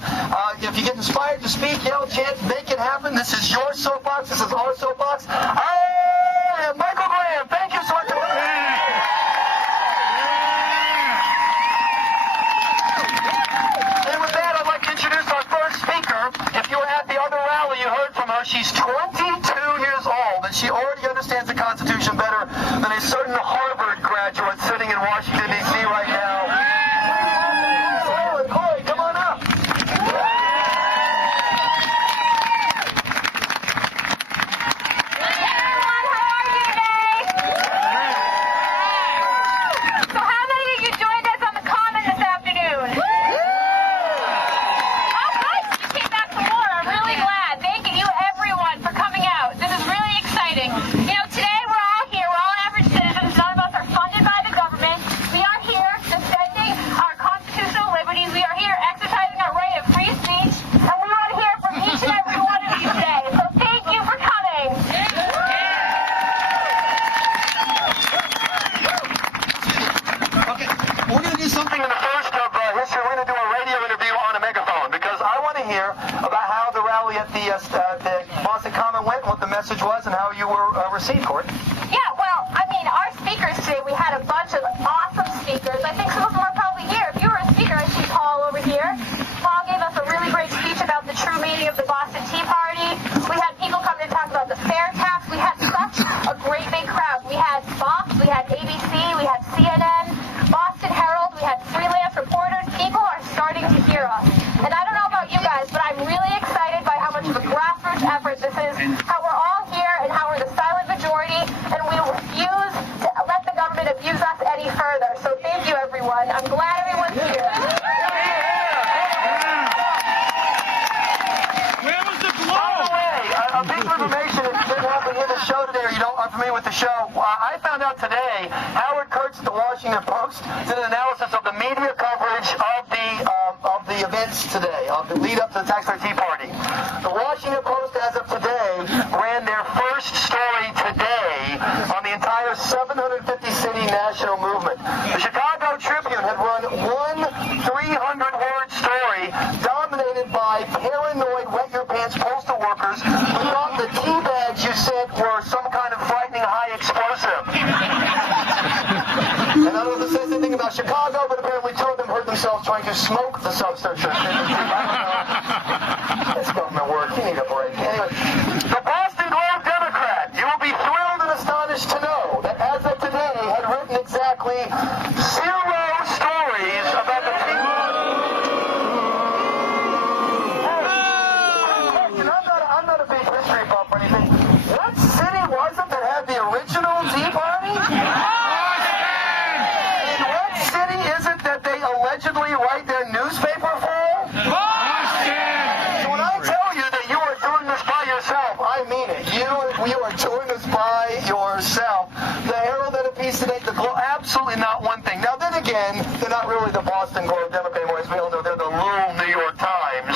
If you get inspired to speak, yell, chant, make it happen. This is your soapbox. This is our soapbox. I am Michael Graham. Thank you so much. And with that, I'd like to introduce our first speaker. If you were at the other rally, you heard from her. She's 22 years old, and she already understands the Constitution better than a certain Harvard graduate sitting in Washington, D.C. right now. Corey, come on up. So how many of you joined us on the Common this afternoon? Oh, nice. You came back for more. I'm really glad. Thank you, everyone, for coming out. This is really exciting. You know, today we're all here. We're all average citizens. None of us are funded by the government. We are here defending our constitutional liberties. We are here exercising our right of free speech. And we want to hear from each and every one of you today. So thank you for coming. Okay, we're going to do something in the first of history. We're going to do a radio interview on a megaphone because I want to hear about how the rally at the Boston Common went, what the message was, and how you were received, Court. Yeah, well, I mean, our speakers today, we had a bunch of awesome speakers. I think some of them are probably here. If you were a speaker, I see Paul over here. Paul gave us a really great speech about the true meaning of the Boston Tea Party. We had people come to talk about the fair tax. We had such a great big crowd. We had Fox, we had ABC, we had CNN, Boston Herald, we had freelance reporters. People are starting to hear us. And I don't know about you guys, but I'm really excited by how much of a grassroots effort this is, how we're all here and how we're the silent majority, and we refuse to let the government abuse us any further. So thank you, everyone. I'm glad everyone's here. Where was the By the way, a piece of information, if you didn't happen to hear the show today or you don't aren't familiar with the show, I found out today Howard Kurtz at the Washington Post did an analysis of the media coverage of the events today, of the lead up to the Taxpayer Tea Party. The Washington Post, as of today, ran their first story today on the entire 750-city national movement. The Chicago Tribune had run one 300-word story dominated by paranoid wet-your-pants postal workers who thought the tea bags you sent were some kind of frightening high explosive. And I don't know if it says anything about Chicago, but apparently two of them heard themselves trying to smoke the substance. It's government work. You need a break. Anyway, the Boston Globe Democrat, you will be thrilled and astonished to know that as of today had written exactly 0 stories about the Tea Party. I'm not a big history buff or anything. What city was it that had the original Tea Party? And what city is it that they allegedly write their newspaper for? So when I tell you that you are doing this by yourself, I mean it. You are doing this by yourself. The Herald and a piece today, the Globe, absolutely not one thing. Now then again, they're not really the Boston Globe Democrat anymore, as we all know, they're the little New York Times.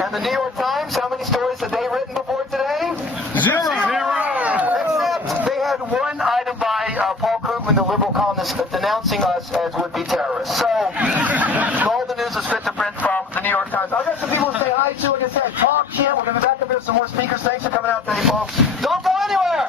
And the New York Times, how many stories have they written before today? Zero. Except they had one item by Paul Krugman, the liberal columnist, denouncing us as would-be terrorists. So, all the news is fit to print from the New York Times. I've got some people to say hi to. Like I said, talk chant. We're going to be back up here with some more speakers. Thanks for coming out today, folks. Don't go anywhere!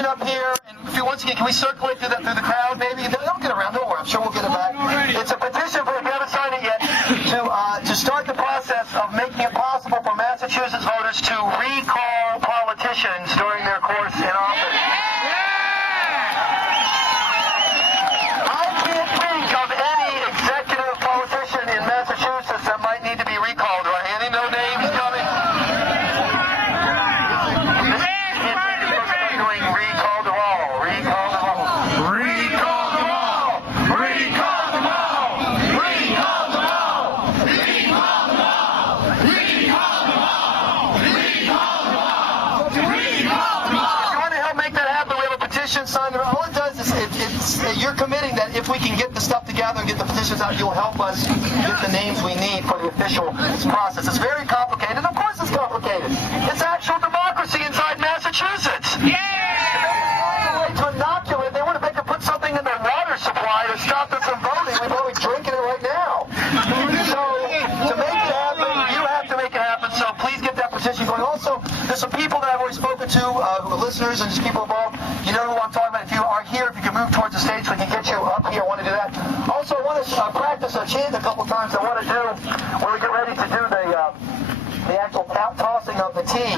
Up here, and if you once again, can we circulate through the crowd, maybe? Don't get around, don't worry. I'm sure we'll get it back. It's a petition, but if you haven't signed it yet, to start the process of making it possible for Massachusetts voters to recall politicians during their course in office. I can't think of any executive politician in Massachusetts that might need to be recalled. Do I have any no names coming? All it does is you're committing that if we can get the stuff together and get the petitions out, you'll help us get the names we need for the official process. It's very complicated. Of course it's complicated. It's actual democracy inside Massachusetts. Yeah! To inoculate, they want to make them put something in their water supply to stop us from voting. We're probably drinking it right now. So to make it happen, you have to make it happen. So please get that petition going. Also, there's some people that I've already spoken to, listeners and just people involved. You know who I'm talking about. If you are here, if you can move towards the stage, we can get you up here. I want to do that. Also, I want to practice a chant a couple times. I want to do when we get ready to do the actual tossing of the tea.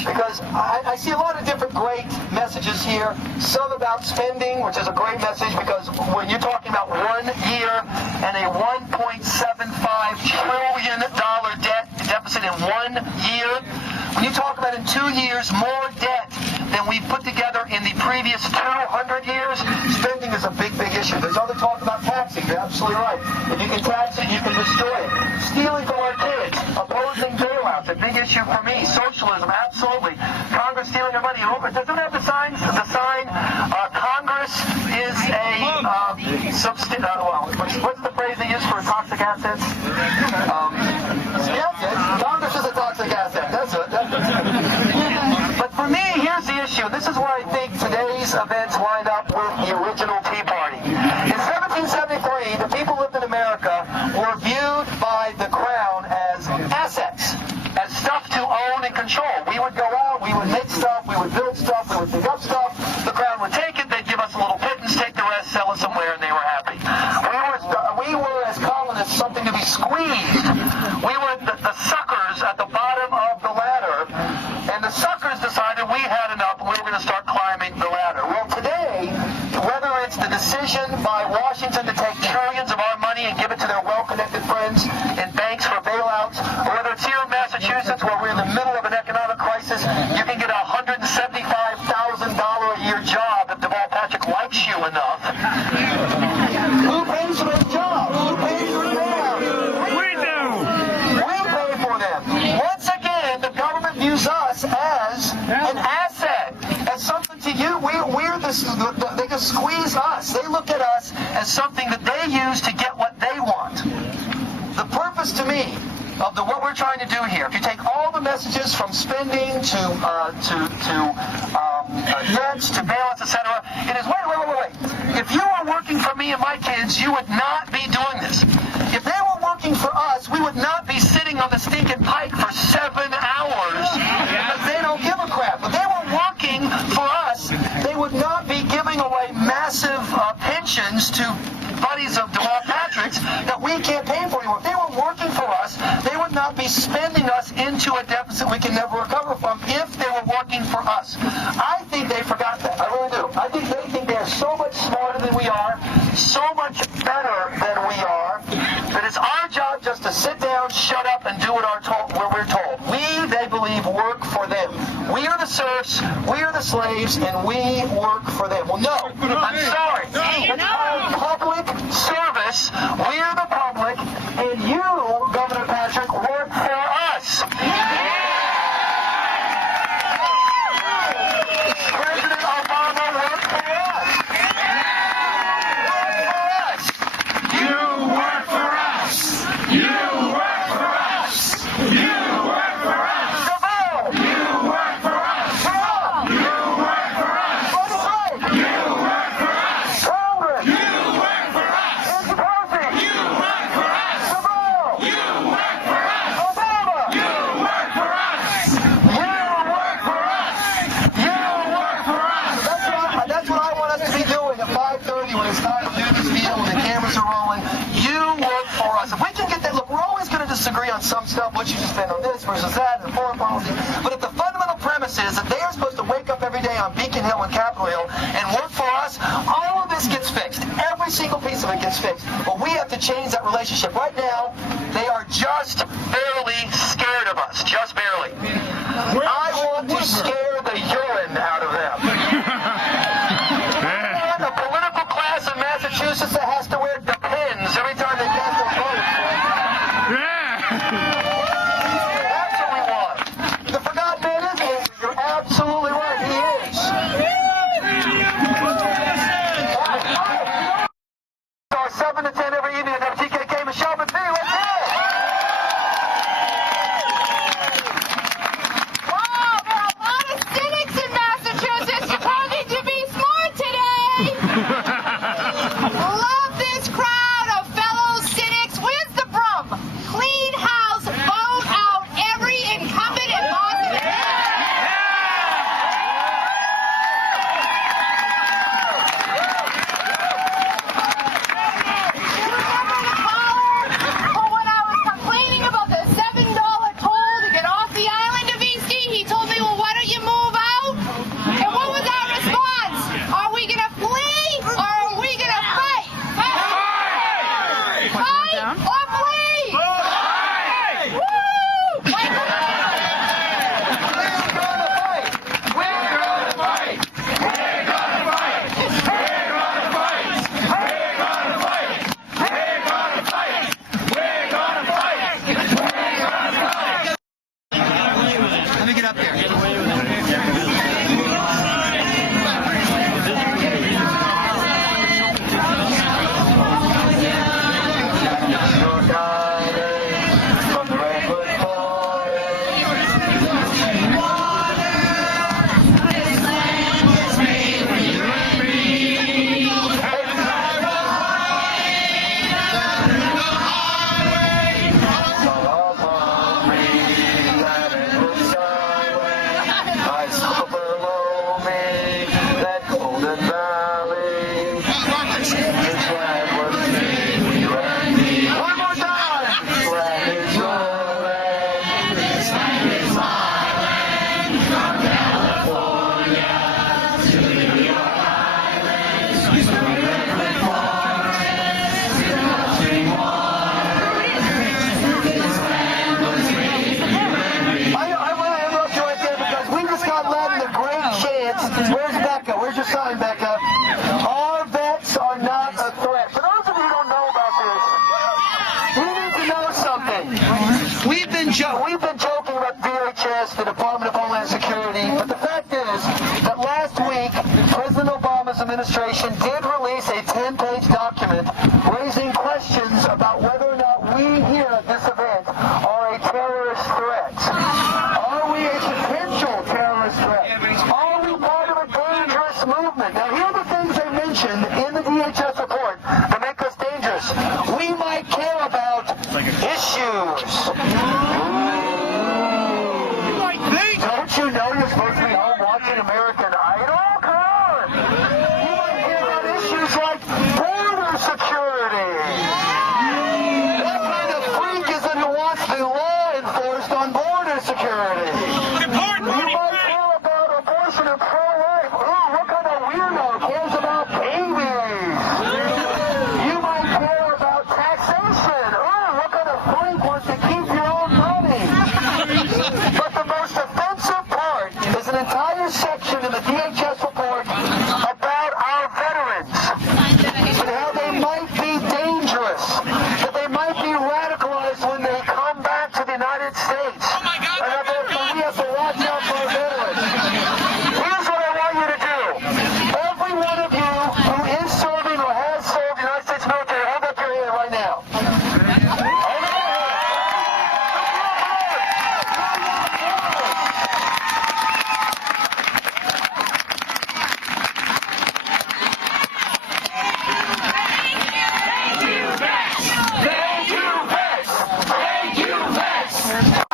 Because I see a lot of different great messages here. Some about spending, which is a great message, because when you're talking about 1 year and a $1.75 trillion deficit in 1 year, when you talk about in 2 years more debt than we put together in the previous 200 years, spending is a big, big issue. There's other talk about taxing. You're absolutely right. If you can tax it, you can destroy it. Stealing from our kids, opposing bailouts, a big issue for me. Socialism, absolutely. Congress stealing our money. Does it have the sign? Congress is a what's the phrase they use for toxic assets? Congress is a toxic asset. That's it. But for me, here's the issue. This is where I think today's events line up with the original Tea Party. In 1773, the people who lived in America were viewed by the Crown as assets, as stuff to own and control. We would go out, we would make stuff, we would build stuff, we would dig up stuff. The Crown would take it, they'd give us a little pittance, take the rest, sell it somewhere, and they were happy. We were as colonists, something to be squeezed. We were the suckers at the bottom of the ladder, and the suckers decided we had enough and we were going to start climbing the ladder. Well, today, whether it's the decision by Washington to take trillions of our money and give it to their well-connected friends in banks for bailouts, or whether it's here in Massachusetts where we're in the middle of an economic crisis, you can get a $175,000 a year job if Deval Patrick likes you enough. Who pays for those jobs? Who pays for the bailouts? We do! We pay for them. Once again, the government views us as an asset, as something to you. They can squeeze us. They look at us as something that they use to get what they want. The purpose to me of what we're trying to do here, if you take all the messages from spending to debts to bailouts, etc., it is wait. If you were working for me and my kids, you would not be doing this. If they were working for us, we would not be sitting on the stinking pike for 7 hours because they don't give a crap. If they were working for us, they would not be giving away massive pensions to buddies of Deval Patrick. for us, they would not be spending us into a deficit we can never recover from if they were working for us. I think they forgot that. I really do. I think they think they are so much smarter than we are, so much better than we are, that it's our job just to sit down, shut up, and do what we're told. We, they believe, work for them. We are the serfs, we are the slaves, and we work for them. Well, no, I'm sorry. It's called public service. We are the public, and you, Governor Patrick, work for us. President Obama worked for us. You work for us. You work for us. You work for us. You work for us. You work for us. You work for us. Congress. You work for us. You work for us. You work for us. Obama. You work for us. You work for us. You work for us. That's what I want us to be doing at 5:30 when it's time to do this deal and the cameras are rolling. You work for us. If we can get that, look, we're always going to disagree on some stuff, what you should spend on this versus that, and foreign policy. But if the fundamental premise is that they are supposed to wake up every day on Beacon Hill and Capitol Hill and work for us, all of this gets fixed. Every single piece of it gets fixed. But we have to change that relationship. Right now, they are just barely scared of us. Just barely. I want to scare the urine out of them. I want a political class in Massachusetts that has to wear Depends every time they cast their vote. That's what we want. The forgotten man is angry. You're absolutely right. He is. Our 7 to 10 every evening at TKK. Michelle McPhee, let's hear it. Wow, there are a lot of cynics in Massachusetts proving to be smart today. Love this crowd of fellow cynics. Where's the brum? Clean house, vote out every incumbent in Boston. For when I was complaining about the $7 toll to get off the island of East Key, he told me, well, why don't you move out? And what was our response? Are we going to flee or are we going to fight? Fight or flee? Woo! Fight. We're gonna fight. We're gonna fight. We're gonna fight. We're gonna fight. We're gonna fight. We're gonna fight. We're gonna fight. Let me get up there. From the Redwood I saw below me that golden valley. This land was me, land me. One more time! This land is your land. This land is my land. From California to New York Island. To the redwood forest, to the rushing waters. This land was me, land me. I want to interrupt you right there because we just got Latin a great chance. Where's Becca? Where's your sign, Becca? Our vets are not a threat. For those of you who don't know about this, you need to know something. We've been joking about DHS, the Department of Homeland Security, but the fact is that last week, President Obama's administration did release a 10-page document raising questions about whether or not we here at this event are a terrorist threat. Are we a potential terrorist threat? Are we part of a dangerous movement? Now, here are the things they mentioned in the DHS report that make us dangerous. We might care about issues. Don't you know you're supposed to be home watching American Idol? Come on! You might care about charity. You might care about abortion and pro-life. Ooh, what kind of weirdo cares about babies? You might care about taxation. Ooh, what kind of freak wants to keep your own money? But the most offensive part is an entire section in the DHS report about our veterans and how they might be dangerous, that they might be radicalized when they come back to the United States, and that therefore we have to watch out for our veterans. Here's what I want you to do. Every one of you who is serving or has served the United States military, hold up your hand right now. Hold up your hand. Thank you, vets! Thank you, vets!